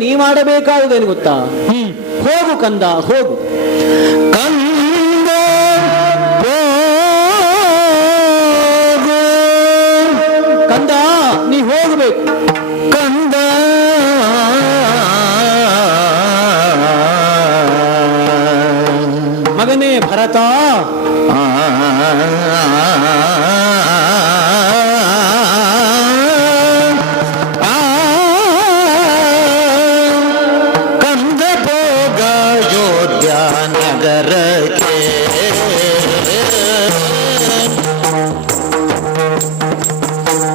ನೀ ಮಾಡಬೇಕಾದುದೇನು ಗೊತ್ತಾ? ಹೋಗು ಕಂದ, ಹೋಗು ಕಂದ ಕಂದ, ನೀ ಹೋಗಬೇಕು ಕಂದ. ಮಗನೇ ಭರತ, ಕಂದ ಭೋಗ ಯೋಧ್ಯ ನಗರಕ್ಕೆ,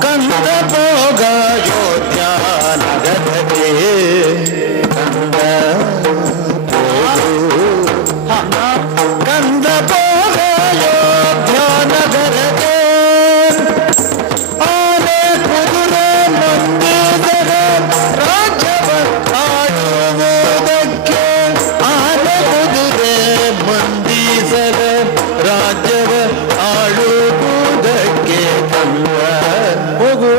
ಕಂದ ಭೋಗ ಯೋಧ್ಯ ನಗರಕ್ಕೆ, ಕಂದ ಕಂದ ಭೋಗ ಯೋಧ್ಯ ನಗರಕ್ಕೆ. ಆನೆ ಕುದುರೆ ಮಂದಿರ ರಾಜ್ಯವ ಆಳುವುದಕ್ಕೆ, ಆನೆ ಕುದುರೆ ಮಂದಿಸರ ರಾಜ್ಯವ ಆಳುವುದಕ್ಕೆ, ಕಂದ ಹೋಗು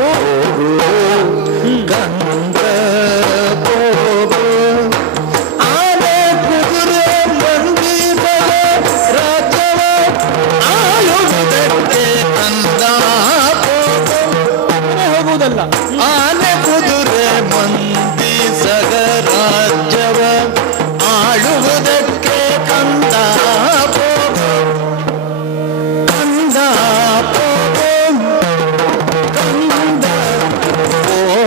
ಕಂದ ಹೋಗು. ಆನೆ ಕುದುರೆ ಮಂದಿಸರ ರಾಜ್ಯವ ಆಳುವುದಕ್ಕೆ, ಕಂದ ಹೋಗುವುದಲ್ಲ. ಆನೆ ಕುದುರೆ ಮಂದಿ ಸಗ ರಾಜ್ಯವ ಆಳುವುದಕ್ಕೆ, ಕಂದ ಹೋಗು. ಕಂದ ಹೋಗು. ಕಂದ ಹೋಗು.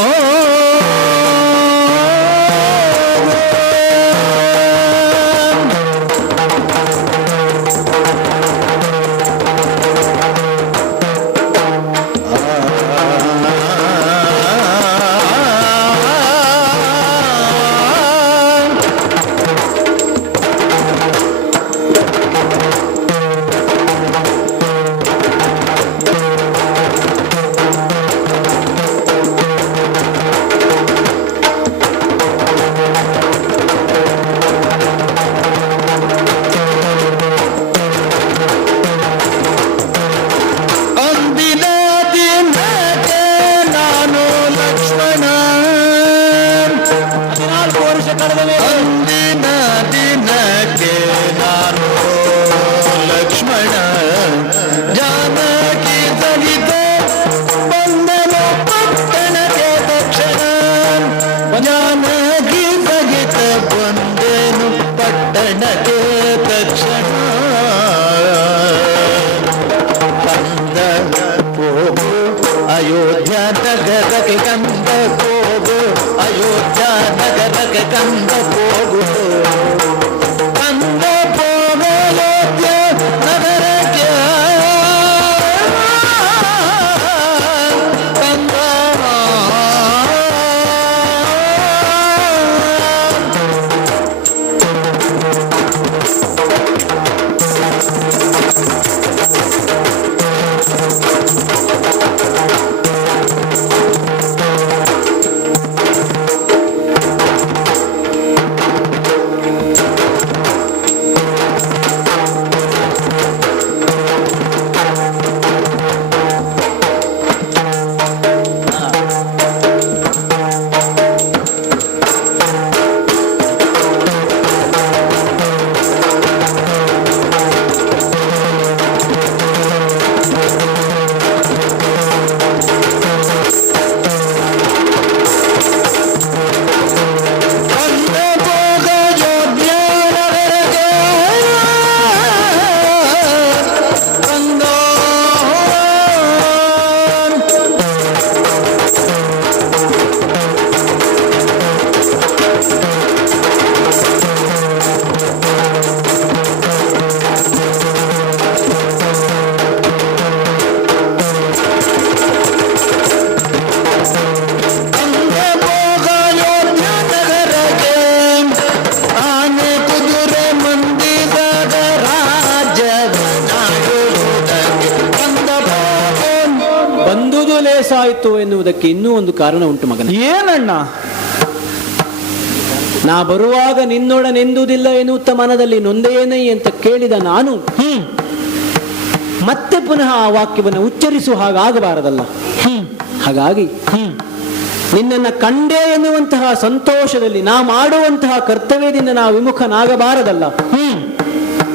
ಅಂದಿನ ದಿನಕ್ಕೆ ನಾನು ಲಕ್ಷ್ಮಣ, 14 ವರ್ಷ ಕಳೆದ ಮೇಲೆ ಅಂದಿನ ದಿನಕ್ಕೆ ನಾನು ಲಕ್ಷ್ಮಣ, ಜಾನಕಿ ಸಹಿತ ಬಂದನ ಪಟ್ಟಣಕ್ಕೆ ತಕ್ಷಣ, ಜಾನಕಿ ಸಹಿತ ಬಂದೆನು ಪಟ್ಟಣಕ್ಕೆ ತಕ್ಷಣ. ಕಂದ ಹೋಗು ಅಯೋಧ್ಯ ನಗರಕ್ಕೆ, ಕಂದ ಹೋಗು ಅಯೋಧ್ಯ ನಗರಕ್ಕೆ, ಕಂದ ಹೋಗು. ಕಂದ ಹೋಗು ಅಯೋಧ್ಯ ನಗರಕ್ಕೆ, ಕಂದ. ಲೇಸಾಯಿತು ಎನ್ನುವುದಕ್ಕೆ ಇನ್ನೂ ಒಂದು ಕಾರಣ ಉಂಟು ಮಗನ. ಏನಣ್ಣ? ನಾ ಬರುವಾಗ ನಿನ್ನೊಡನೆಂದುವುದಿಲ್ಲ ಎನ್ನುತ್ತ ಮನದಲ್ಲಿ ನೊಂದೇನೈ ಅಂತ ಕೇಳಿದ ನಾನು ಮತ್ತೆ ಪುನಃ ಆ ವಾಕ್ಯವನ್ನು ಉಚ್ಚರಿಸುವ ಹಾಗಾಗಬಾರದಲ್ಲ. ಹಾಗಾಗಿ ನಿನ್ನನ್ನು ಕಂಡೇ ಎನ್ನುವಂತಹ ಸಂತೋಷದಲ್ಲಿ ನಾ ಮಾಡುವಂತಹ ಕರ್ತವ್ಯದಿಂದ ನಾವು ವಿಮುಖನಾಗಬಾರದಲ್ಲ.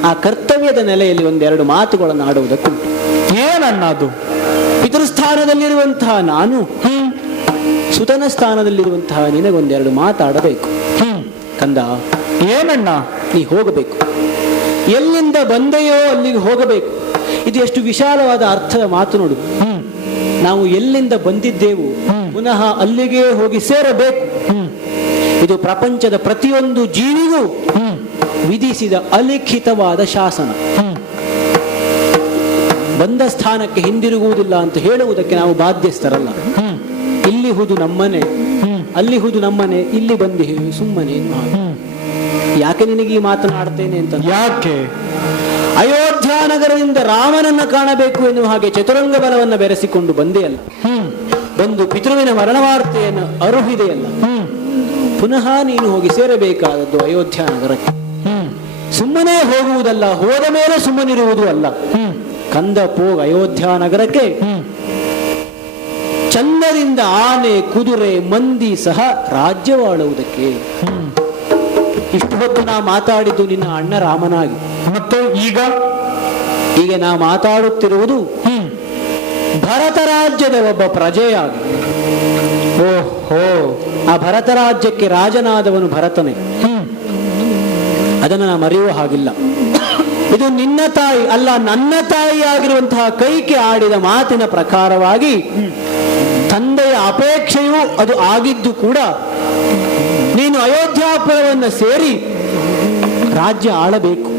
ಆ ಕರ್ತವ್ಯದ ನೆಲೆಯಲ್ಲಿ ಒಂದೆರಡು ಮಾತುಗಳನ್ನು ಆಡುವುದಕ್ಕುಂಟು. ಏನನ್ನದು? ಪಿತೃಸ್ಥಾನದಲ್ಲಿರುವಂತಹ ನಾನು ಸುತನ ಸ್ಥಾನದಲ್ಲಿರುವಂತಹ ನಿನಗೊಂದೆರಡು ಮಾತಾಡಬೇಕು. ಕಂದ, ಏನಣ್ಣ? ನೀ ಹೋಗಬೇಕು. ಎಲ್ಲಿಂದ ಬಂದೆಯೋ ಅಲ್ಲಿಗೆ ಹೋಗಬೇಕು. ಇದು ಎಷ್ಟು ವಿಶಾಲವಾದ ಅರ್ಥದ ಮಾತು ನೋಡು. ನಾವು ಎಲ್ಲಿಂದ ಬಂದಿದ್ದೆವು ಪುನಃ ಅಲ್ಲಿಗೆ ಹೋಗಿ ಸೇರಬೇಕು. ಇದು ಪ್ರಪಂಚದ ಪ್ರತಿಯೊಂದು ಜೀವಿಗೂ ವಿಧಿಸಿದ ಅಲಿಖಿತವಾದ ಶಾಸನ. ಬಂದ ಸ್ಥಾನಕ್ಕೆ ಹಿಂದಿರುಗುವುದಿಲ್ಲ ಅಂತ ಹೇಳುವುದಕ್ಕೆ ನಾವು ಬಾಧ್ಯಸ್ಥರಲ್ಲ. ಇಲ್ಲಿ ಹುದು ನಮ್ಮನೆ, ಅಲ್ಲಿ ಹುದು ನಮ್ಮನೆ, ಇಲ್ಲಿ ಬಂದಿ ಸುಮ್ಮನೆ. ಯಾಕೆ ನಿನಗೆ ಈ ಮಾತನಾಡ್ತೇನೆ ಅಂತ? ಯಾಕೆ? ಅಯೋಧ್ಯ ನಗರದಿಂದ ರಾಮನನ್ನ ಕಾಣಬೇಕು ಎನ್ನುವ ಹಾಗೆ ಚತುರಂಗ ಬಲವನ್ನು ಬೆರೆಸಿಕೊಂಡು ಬಂದೆಯಲ್ಲ. ಬಂದು ಪಿತೃವಿನ ಮರಣವಾರ್ತೆಯನ್ನು ಅರುಹಿದೆಯಲ್ಲ. ಪುನಃ ನೀನು ಹೋಗಿ ಸೇರಬೇಕಾದದ್ದು ಅಯೋಧ್ಯ ನಗರಕ್ಕೆ. ಸುಮ್ಮನೆ ಹೋಗುವುದಲ್ಲ, ಹೋದ ಮೇಲೆ ಸುಮ್ಮನಿರುವುದು ಅಲ್ಲ. ಕಂದ ಪೋಗ ಅಯೋಧ್ಯ ನಗರಕ್ಕೆ. ಚಂದದಿಂದ ಆನೆ ಕುದುರೆ ಮಂದಿ ಸಹ ರಾಜ್ಯವಾಳುವುದಕ್ಕೆ. ಇಷ್ಟು ಹೊತ್ತು ನಾ ಮಾತಾಡಿದ್ದು ನಿನ್ನ ಅಣ್ಣ ರಾಮನಾಗಿ. ಮತ್ತು ಈಗ ನಾ ಮಾತಾಡುತ್ತಿರುವುದು ಭರತ ರಾಜ್ಯದ ಒಬ್ಬ ಪ್ರಜೆಯಾಗಿ. ಓಹೋ, ಆ ಭರತ ರಾಜ್ಯಕ್ಕೆ ರಾಜನಾದವನು ಭರತನೇ. ಅದನ್ನು ನಾ ಮರೆಯುವ ಹಾಗಿಲ್ಲ. ಇದು ನಿನ್ನ ತಾಯಿ ಅಲ್ಲ, ನನ್ನ ತಾಯಿಯಾಗಿರುವಂತಹ ಕೈಕೆ ಆಡಿದ ಮಾತಿನ ಪ್ರಕಾರವಾಗಿ ತಂದೆಯ ಅಪೇಕ್ಷೆಯೂ ಅದು ಆಗಿದ್ದು ಕೂಡ ನೀನು ಅಯೋಧ್ಯಾಪುರವನ್ನು ಸೇರಿ ರಾಜ್ಯ ಆಳಬೇಕು.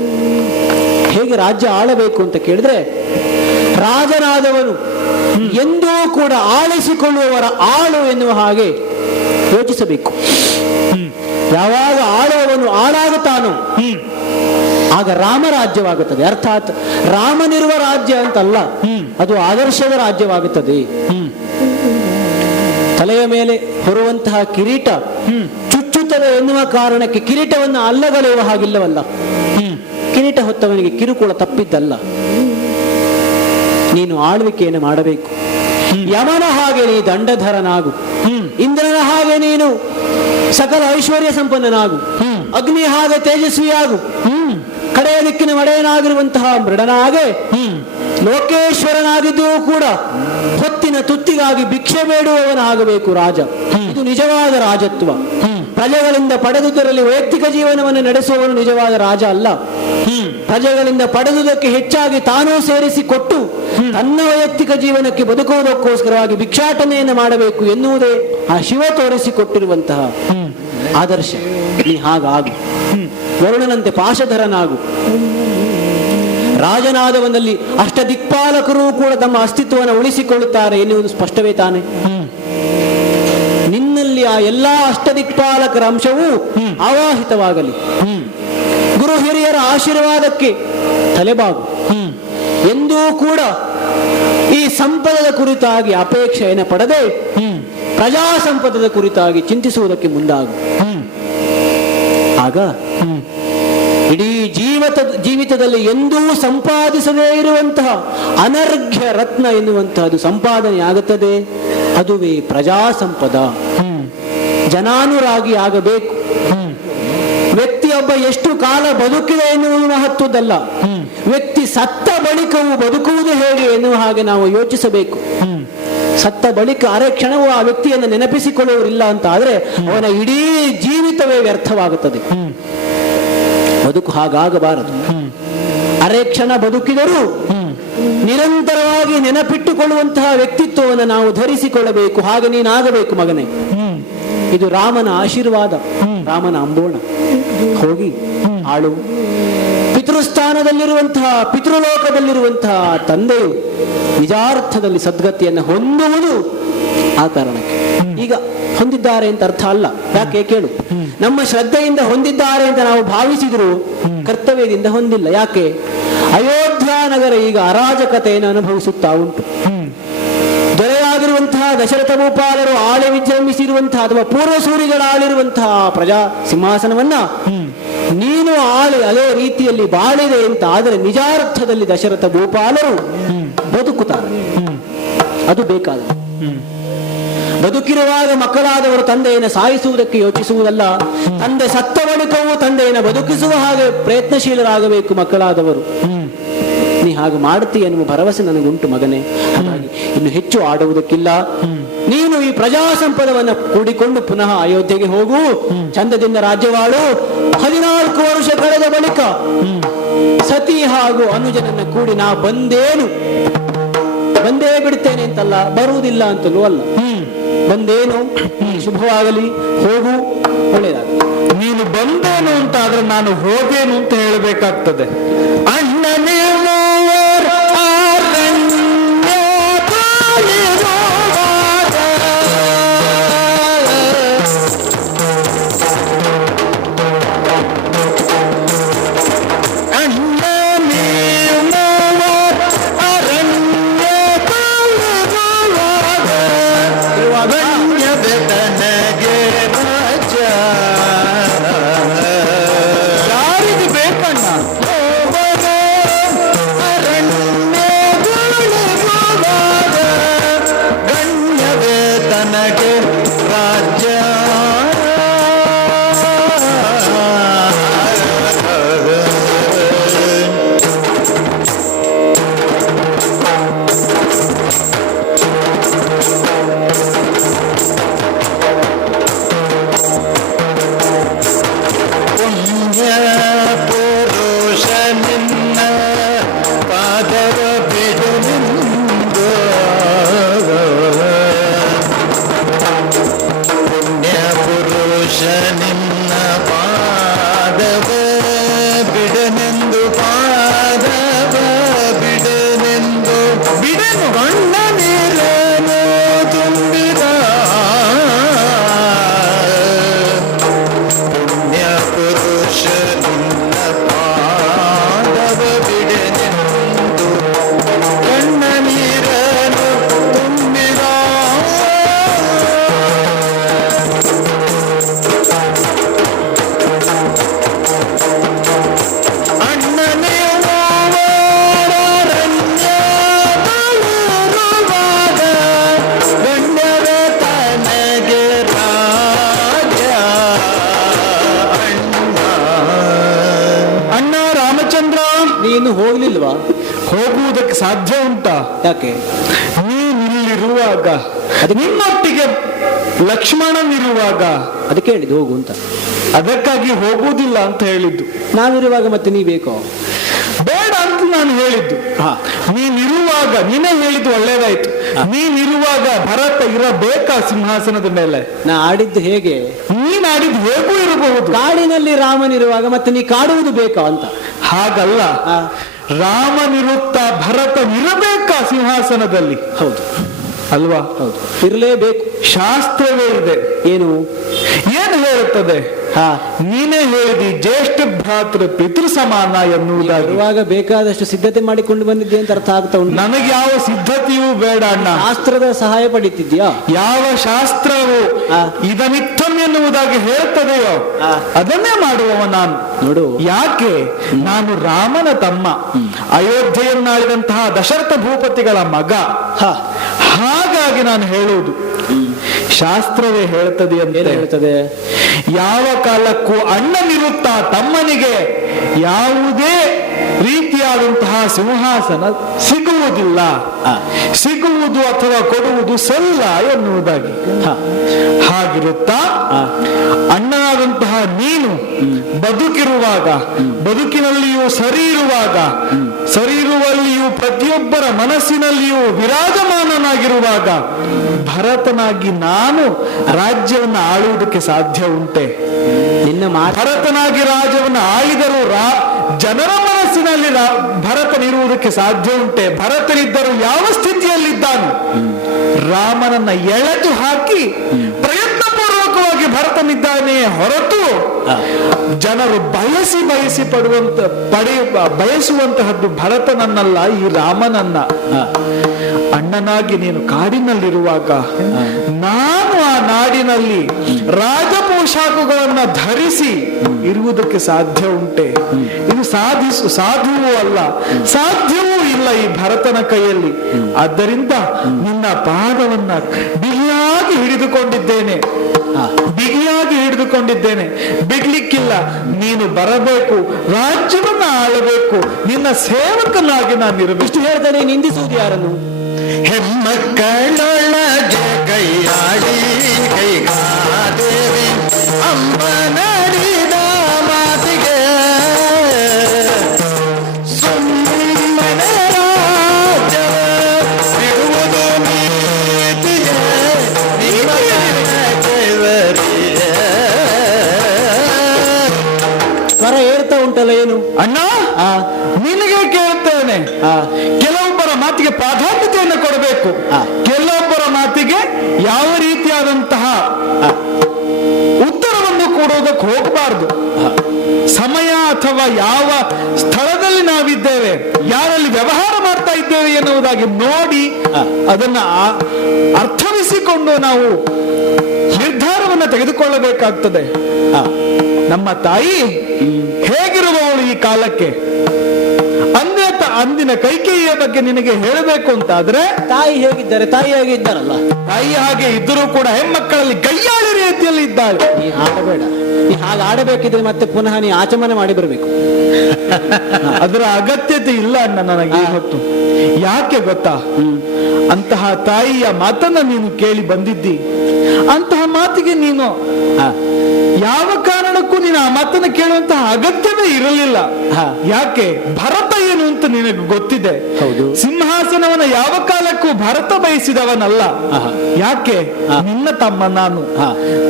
ಹೇಗೆ ರಾಜ್ಯ ಆಳಬೇಕು ಅಂತ ಕೇಳಿದ್ರೆ, ರಾಜನಾದವನು ಎಂದೂ ಕೂಡ ಆಳಿಸಿಕೊಳ್ಳುವವರ ಆಳು ಎನ್ನುವ ಹಾಗೆ ಯೋಚಿಸಬೇಕು. ಯಾವಾಗ ಆಳುವವನು ಆಳಾಗುತ್ತಾನೋ ಆಗ ರಾಮರಾಜ್ಯವಾಗುತ್ತದೆ. ಅರ್ಥಾತ್ ರಾಮನಿರುವ ರಾಜ್ಯ ಅಂತಲ್ಲ, ಅದು ಆದರ್ಶದ ರಾಜ್ಯವಾಗುತ್ತದೆ. ತಲೆಯ ಮೇಲೆ ಹೊರುವಂತಹ ಕಿರೀಟ ಚುಚ್ಚುತ್ತದೆ ಎನ್ನುವ ಕಾರಣಕ್ಕೆ ಕಿರೀಟವನ್ನು ಅಲ್ಲಗಳೆಯುವ ಹಾಗಿಲ್ಲವಲ್ಲ. ಕಿರೀಟ ಹೊತ್ತವನಿಗೆ ಕಿರುಕುಳ ತಪ್ಪಿದ್ದಲ್ಲ. ನೀನು ಆಳ್ವಿಕೆಯನ್ನು ಮಾಡಬೇಕು. ಯಮನ ಹಾಗೆ ನೀ ದಂಡಧರನಾಗು, ಇಂದ್ರನ ಹಾಗೆ ನೀನು ಸಕಲ ಐಶ್ವರ್ಯ ಸಂಪನ್ನನಾಗು, ಅಗ್ನಿ ಹಾಗೆ ತೇಜಸ್ವಿಯಾಗು, ಕಡೆಯ ದಿಕ್ಕಿನ ಒಡೆಯನಾಗಿರುವಂತಹ ಮೃಡನಾಗೆ ಲೋಕೇಶ್ವರನಾಗಿದ್ದೂ ಕೂಡ ಹೊತ್ತಿನ ತುತ್ತಿಗಾಗಿ ಭಿಕ್ಷೆ ಬೇಡುವವನಾಗಬೇಕು ರಾಜ. ಇದು ನಿಜವಾದ ರಾಜತ್ವ. ಪ್ರಜೆಗಳಿಂದ ಪಡೆದುದರಲ್ಲಿ ವೈಯಕ್ತಿಕ ಜೀವನವನ್ನು ನಡೆಸುವವನು ನಿಜವಾದ ರಾಜ ಅಲ್ಲ. ಪ್ರಜೆಗಳಿಂದ ಪಡೆದುದಕ್ಕೆ ಹೆಚ್ಚಾಗಿ ತಾನೂ ಸೇರಿಸಿಕೊಟ್ಟು ತನ್ನ ವೈಯಕ್ತಿಕ ಜೀವನಕ್ಕೆ ಬದುಕುವುದಕ್ಕೋಸ್ಕರವಾಗಿ ಭಿಕ್ಷಾಟನೆಯನ್ನು ಮಾಡಬೇಕು ಎನ್ನುವುದೇ ಆ ಶಿವ ತೋರಿಸಿಕೊಟ್ಟಿರುವಂತಹ ಆದರ್ಶ. ನೀ ಹಾಗಾಗು. ವರುಣನಂತೆ ಪಾಶಧರನಾಗು. ರಾಜನಾದವನಲ್ಲಿ ಅಷ್ಟ ದಿಕ್ಪಾಲಕರು ಕೂಡ ತಮ್ಮ ಅಸ್ತಿತ್ವವನ್ನು ಉಳಿಸಿಕೊಳ್ಳುತ್ತಾರೆ ಎನ್ನುವುದು ಸ್ಪಷ್ಟವೇ ತಾನೆ. ನಿನ್ನಲ್ಲಿ ಆ ಎಲ್ಲಾ ಅಷ್ಟದಿಕ್ಪಾಲಕರ ಅಂಶವೂ ಆವಾಹಿತವಾಗಲಿ. ಗುರು ಹಿರಿಯರ ಆಶೀರ್ವಾದಕ್ಕೆ ತಲೆಬಾಗು. ಎಂದೂ ಕೂಡ ಈ ಸಂಪದದ ಕುರಿತಾಗಿ ಅಪೇಕ್ಷೆಯನ್ನು ಪಡೆದೇ ಪ್ರಜಾ ಸಂಪದದ ಕುರಿತಾಗಿ ಚಿಂತಿಸುವುದಕ್ಕೆ ಮುಂದಾಗು. ಆಗ ಇಡೀ ಜೀವಿತದಲ್ಲಿ ಎಂದೂ ಸಂಪಾದಿಸದೇ ಇರುವಂತಹ ಅನರ್ಘ್ಯ ರತ್ನ ಎನ್ನುವಂತಹದ್ದು ಸಂಪಾದನೆ ಆಗುತ್ತದೆ. ಅದುವೇ ಪ್ರಜಾ ಸಂಪದ. ಜನಾನುರಾಗಿ ಆಗಬೇಕು. ವ್ಯಕ್ತಿಯೊಬ್ಬ ಎಷ್ಟು ಕಾಲ ಬದುಕಿದೆ ಎನ್ನುವುದು ಮಹತ್ವದಲ್ಲ, ವ್ಯಕ್ತಿ ಸತ್ತ ಬಳಿಕವೂ ಬದುಕುವುದು ಹೇಗೆ ಎನ್ನುವ ಹಾಗೆ ನಾವು ಯೋಚಿಸಬೇಕು. ಸತ್ತ ಬಳಿಕ ಅರೆ ಕ್ಷಣವೂ ಆ ವ್ಯಕ್ತಿಯನ್ನು ನೆನಪಿಸಿಕೊಳ್ಳುವರಿಲ್ಲ ಅಂತ ಆದ್ರೆ ಅವನ ಇಡೀ ಜೀವಿತವೇ ವ್ಯರ್ಥವಾಗುತ್ತದೆ. ಬದುಕು ಹಾಗಾಗಬಾರದು. ಅರೆ ಕ್ಷಣ ಬದುಕಿದರೂ ನಿರಂತರವಾಗಿ ನೆನಪಿಟ್ಟುಕೊಳ್ಳುವಂತಹ ವ್ಯಕ್ತಿತ್ವವನ್ನು ನಾವು ಧರಿಸಿಕೊಳ್ಳಬೇಕು. ಹಾಗೆ ನೀನಾಗಬೇಕು ಮಗನೇ. ಇದು ರಾಮನ ಆಶೀರ್ವಾದ, ರಾಮನ ಅಂಬೋಣ. ಹೋಗಿ ಆಳು. ಪಿತೃಸ್ಥಾನದಲ್ಲಿರುವಂತಹ ಪಿತೃಲೋಕದಲ್ಲಿರುವಂತಹ ತಂದೆಯು ನಿಜಾರ್ಥದಲ್ಲಿ ಸದ್ಗತಿಯನ್ನು ಹೊಂದುವುದು ಆ ಕಾರಣಕ್ಕೆ. ಈಗ ಹೊಂದಿದ್ದಾರೆ ಅಂತ ಅರ್ಥ ಅಲ್ಲ. ಯಾಕೆ ಕೇಳು, ನಮ್ಮ ಶ್ರದ್ಧೆಯಿಂದ ಹೊಂದಿದ್ದಾರೆ ಅಂತ ನಾವು ಭಾವಿಸಿದ್ರು ಕರ್ತವ್ಯದಿಂದ ಹೊಂದಿಲ್ಲ. ಯಾಕೆ? ಅಯೋಧ್ಯ ನಗರ ಈಗ ಅರಾಜಕತೆಯನ್ನು ಅನುಭವಿಸುತ್ತಾ ಉಂಟು. ದೊರೆಯಾಗಿರುವಂತಹ ದಶರಥ ಭೂಪಾಲರು ಆಳೆ ವಿಜೃಂಭಿಸಿರುವಂತಹ ಅಥವಾ ಪೂರ್ವಸೂರಿಗಳ ಆಳಿರುವಂತಹ ಪ್ರಜಾ ಸಿಂಹಾಸನವನ್ನ ನೀನು ಅದೇ ರೀತಿಯಲ್ಲಿ ಬಾಳಿದೆ ಅಂತ ಆದರೆ ನಿಜಾರ್ಥದಲ್ಲಿ ದಶರಥ ಭೂಪಾಲರು ಬದುಕುತ್ತಾರೆ. ಅದು ಬೇಕಾದ ಬದುಕಿರುವಾಗ ಮಕ್ಕಳಾದವರು ತಂದೆಯನ್ನು ಸಾಯಿಸುವುದಕ್ಕೆ ಯೋಚಿಸುವುದಲ್ಲ, ತಂದೆ ಸತ್ತ ಬಳಿಕವೂ ತಂದೆಯನ್ನು ಬದುಕಿಸುವ ಹಾಗೆ ಪ್ರಯತ್ನಶೀಲರಾಗಬೇಕು ಮಕ್ಕಳಾದವರು. ನೀ ಹಾಗೆ ಮಾಡ್ತೀಯ ಎನ್ನುವ ಭರವಸೆ ನನಗುಂಟು ಮಗನೇ. ಹಾಗಾಗಿ ಇನ್ನು ಹೆಚ್ಚು ಆಡುವುದಕ್ಕಿಲ್ಲ. ನೀನು ಈ ಪ್ರಜಾ ಸಂಪದವನ್ನು ಕೂಡಿಕೊಂಡು ಪುನಃ ಅಯೋಧ್ಯೆಗೆ ಹೋಗು, ಚಂದದಿಂದ ರಾಜ್ಯವಾಳು. 14 ವರ್ಷ ಕಳೆದ ಬಳಿಕ ಸತಿ ಹಾಗೂ ಅನುಜನನ್ನ ಕೂಡಿ ನಾ ಬಂದೇ ಬಿಡ್ತೇನೆ ಅಂತಲ್ಲ, ಬರುವುದಿಲ್ಲ ಅಂತಲೂ ಅಲ್ಲ, ಬಂದೇನು ಶುಭವಾಗಲಿ, ಹೋಗು, ಒಳ್ಳೆಯದಾಗಲಿ. ನೀನು ಬಂದೇನು ಅಂತ ಆದ್ರೆ ನಾನು ಹೋಗೇನು ಅಂತ ಹೇಳಬೇಕಾಗ್ತದೆ. ಅಣ್ಣನೇ ನೀನು ಹೋಗ್ಲಿಲ್ವಾ? ಹೋಗುವುದಕ್ಕೆ ಸಾಧ್ಯ ಉಂಟಾ? ಯಾಕೆ? ನೀನಿಲ್ಲಿರುವಾಗ, ನಿನ್ನೊಟ್ಟಿಗೆ ಲಕ್ಷ್ಮಣನಿರುವಾಗ ಅದಕ್ಕೆ ಹೇಳಿದ್ದು ಹೋಗು ಅಂತ. ಅದಕ್ಕಾಗಿ ಹೋಗುವುದಿಲ್ಲ ಅಂತ ಹೇಳಿದ್ದು. ನಾವಿರುವಾಗ ಮತ್ತೆ ನೀ ಬೇಕೋ? ಬೇಡ ಅಂತ ನಾನು ಹೇಳಿದ್ದು. ನೀನಿರುವಾಗ, ನೀನೇ ಹೇಳಿದ್ದು ಒಳ್ಳೇದಾಯ್ತು. ನೀನಿರುವಾಗ ಭರತ ಇರಬೇಕಾ ಸಿಂಹಾಸನದ ಮೇಲೆ? ನಾ ಆಡಿದ್ದು ಹೇಗೆ? ನೀನ್ ಆಡಿದ್ದು ಹೇಗೂ ಇರಬಹುದು. ಕಾಡಿನಲ್ಲಿ ರಾಮನಿರುವಾಗ ಮತ್ತೆ ನೀ ಕಾಡುವುದು ಬೇಕಾ ಅಂತ? ಹಾಗಲ್ಲ, ರಾಮನಿರುತ್ತಾ ಭರತನಿರಬೇಕಾ ಸಿಂಹಾಸನದಲ್ಲಿ? ಹೌದು ಅಲ್ವಾ? ಹೌದು, ಇರಲೇಬೇಕು. ಶಾಸ್ತ್ರವೇ ಇದೆ. ಏನು ಹೇಳುತ್ತದೆ? ನೀನೇ ಹೇಳಿದಿ, ಜ್ಯೇಷ್ಠ ಭ್ರಾತೃ ಪಿತೃ ಸಮಾನ ಎನ್ನುವುದಾಗಿರುವಾಗ ಬೇಕಾದಷ್ಟು ಸಿದ್ಧತೆ ಮಾಡಿಕೊಂಡು ಬಂದಿದ್ದೆ ಅಂತ ಅರ್ಥ ಆಗ್ತಾ ಉಂಟು. ನನಗೆ ಯಾವ ಸಿದ್ಧತೆಯೂ ಬೇಡ ಅಣ್ಣ. ಶಾಸ್ತ್ರದ ಸಹಾಯ ಪಡಿತಿದ್ಯಾ? ಯಾವ ಶಾಸ್ತ್ರವು ಇದನಿತ್ತಂ ಎನ್ನುವುದಾಗಿ ಹೇಳ್ತದೆಯೋ ಅದನ್ನೇ ಮಾಡುವವ ನಾನು. ನೋಡು, ಯಾಕೆ? ನಾನು ರಾಮನ ತಮ್ಮ, ಅಯೋಧ್ಯೆಯನ್ನಾಳಿದಂತಹ ದಶರಥ ಭೂಪತಿಗಳ ಮಗ. ಹಾಗಾಗಿ ನಾನು ಹೇಳುವುದು ಶಾಸ್ತ್ರವೇ ಹೇಳ್ತದೆ ಅಂತ ಹೇಳ್ತದೆ. ಯಾವ ಕಾಲಕ್ಕೂ ಅಣ್ಣನಿರುತ್ತಾ ತಮ್ಮನಿಗೆ ಯಾವುದೇ ರೀತಿಯಾದಂತಹ ಸಿಂಹಾಸನ ಸಿಗುವುದಿಲ್ಲ, ಸಿಗುವುದು ಅಥವಾ ಕೊಡುವುದು ಸಲ್ಲ ಎನ್ನುವುದಾಗಿ. ಹಾಗಿರುತ್ತಾ ಅಣ್ಣನಾದಂತಹ ನೀನು ಬದುಕಿರುವಾಗ, ಬದುಕಿನಲ್ಲಿಯೂ ಸರಿ ಇರುವಾಗ, ಸರಿ ಇರುವಲ್ಲಿಯೂ ಪ್ರತಿಯೊಬ್ಬರ ಮನಸ್ಸಿನಲ್ಲಿಯೂ ವಿರಾಜಮಾನನಾಗಿರುವಾಗ ಭರತನಾಗಿ ನಾನು ರಾಜ್ಯವನ್ನು ಆಳುವುದಕ್ಕೆ ಸಾಧ್ಯ ಉಂಟೆ? ನಿನ್ನ ಭರತನಾಗಿ ರಾಜ್ಯವನ್ನು ಆಳಿದರೂ ಜನರ ಮನಸ್ಸಿನಲ್ಲಿ ಭರತನಿರುವುದಕ್ಕೆ ಸಾಧ್ಯ ಉಂಟೆ? ಭರತನಿದ್ದರೂ ಯಾವ ಸ್ಥಿತಿಯಲ್ಲಿದ್ದಾನು? ರಾಮನನ್ನ ಎಳೆದು ಹಾಕಿ ಪ್ರಯತ್ನ ಪೂರ್ವಕವಾಗಿ ಭರತನಿದ್ದಾನೆ ಹೊರತು ಜನರು ಬಯಸುವಂತಹದ್ದು ಭರತನನ್ನಲ್ಲ, ಈ ರಾಮನನ್ನ. ಅಣ್ಣನಾಗಿ ನೀನು ಕಾಡಿನಲ್ಲಿರುವಾಗ ನಾನು ಆ ನಾಡಿನಲ್ಲಿ ರಾಜಪೋಷಾಕುಗಳನ್ನ ಧರಿಸಿ ಇರುವುದಕ್ಕೆ ಸಾಧ್ಯ ಉಂಟೆ? ಇದು ಸಾಧುವೂ ಅಲ್ಲ, ಸಾಧ್ಯವೂ ಇಲ್ಲ ಈ ಭರತನ ಕೈಯಲ್ಲಿ. ಆದ್ದರಿಂದ ನಿನ್ನ ಪಾದವನ್ನ ಬಿಗಿಯಾಗಿ ಹಿಡಿದುಕೊಂಡಿದ್ದೇನೆ, ಬಿಗಿಯಾಗಿ ಹಿಡಿದುಕೊಂಡಿದ್ದೇನೆ. ಬಿಡ್ಲಿಕ್ಕಿಲ್ಲ. ನೀನು ಬರಬೇಕು, ರಾಜ್ಯವನ್ನ ಆಳಬೇಕು, ನಿನ್ನ ಸೇವಕನಾಗಿ ನಾನು ಇರಬೇಕು. ಇಷ್ಟು ಹೇಳ್ತಾನೆ ನಿಂದಿಸುವುದು ಯಾರನ್ನು? ಹೆಮ್ಮಕ್ಕಳೊಳಗೆ ಕೈಯಾಡಿ ಕೈಗಾದೇವಿ ಅಮ್ಮನಡಿದ ಮಾತಿಗೆ ಸುಮ್ಮನೆ ರಾಜ್ಯವ ಬಿಡುವುದು ನೀತಿಗೆ ಕೈವರಿಯೇ. ಸ್ವರ ಹೇಳ್ತಾ ಉಂಟಲ್ಲ ಏನು? ಅಣ್ಣ, ನಿನಗೆ ಕೇಳ್ತೇನೆ. ಕೆಲವೊಬ್ಬರ ಮಾತಿಗೆ ಪ್ರಾಧಾನ್ಯತೆಯನ್ನು ಕೊಡಬೇಕು, ಕೆಲವೊಬ್ಬರ ಮಾತಿಗೆ ಯಾವ ರೀತಿಯಾದಂತಹ ಉತ್ತರವನ್ನು ಕೊಡುವುದಕ್ಕೆ ಹೋಗಬಾರದು. ಸಮಯ ಅಥವಾ ಯಾವ ಸ್ಥಳದಲ್ಲಿ ನಾವಿದ್ದೇವೆ, ಯಾರಲ್ಲಿ ವ್ಯವಹಾರ ಮಾಡ್ತಾ ಇದ್ದೇವೆ ಎನ್ನುವುದಾಗಿ ನೋಡಿ ಅದನ್ನ ಅರ್ಥವಿಸಿಕೊಂಡು ನಾವು ನಿರ್ಧಾರವನ್ನು ತೆಗೆದುಕೊಳ್ಳಬೇಕಾಗ್ತದೆ. ನಮ್ಮ ತಾಯಿ ಹೇಗಿರುವವಳು ಈ ಕಾಲಕ್ಕೆ? ಅಂದಿನ ಕೈಕೇಯಿಯ ಬಗ್ಗೆ ನಿನಗೆ ಹೇಳಬೇಕು ಅಂತಾದ್ರೆ, ತಾಯಿ ಹೇಗಿದ್ದಾರೆ? ತಾಯಿ ಹಾಗೆ ಇದ್ದಾರಲ್ಲ. ತಾಯಿ ಹಾಗೆ ಇದ್ದರೂ ಕೂಡ ಹೆಣ್ಮಕ್ಕಳಲ್ಲಿ ಗಯ್ಯಾಳಿ ರೀತಿಯಲ್ಲಿ ಇದ್ದಾಳೆ. ನೀ ಆಡಬೇಡ. ನೀ ಹಾಗೆ ಆಡಬೇಕಿದ್ರೆ ಮತ್ತೆ ಪುನಃ ನೀ ಆಚಮನೆ ಮಾಡಿ ಬರಬೇಕು. ಅದರ ಅಗತ್ಯತೆ ಇಲ್ಲ ಅಣ್ಣ ನನಗೆ ಇವತ್ತು. ಯಾಕೆ ಗೊತ್ತಾ? ಅಂತಹ ತಾಯಿಯ ಮಾತನ್ನ ನೀನು ಕೇಳಿ ಬಂದಿದ್ದಿ. ಅಂತಹ ಮಾತಿಗೆ ನೀನು ಯಾವ ಕಾರಣಕ್ಕೂ ನೀನು ಆ ಮಾತನ್ನು ಕೇಳುವಂತಹ ಅಗತ್ಯವೇ ಇರಲಿಲ್ಲ. ಯಾಕೆ? ಭರತ ಏನು ಅಂತ ನಿನಗೆ ಗೊತ್ತಿದೆ. ಸಿಂಹಾಸನವನ್ನ ಯಾವ ಕಾಲಕ್ಕೂ ಭರತ ಬಯಸಿದವನಲ್ಲ. ಯಾಕೆ? ನಿನ್ನ ತಮ್ಮ ನಾನು,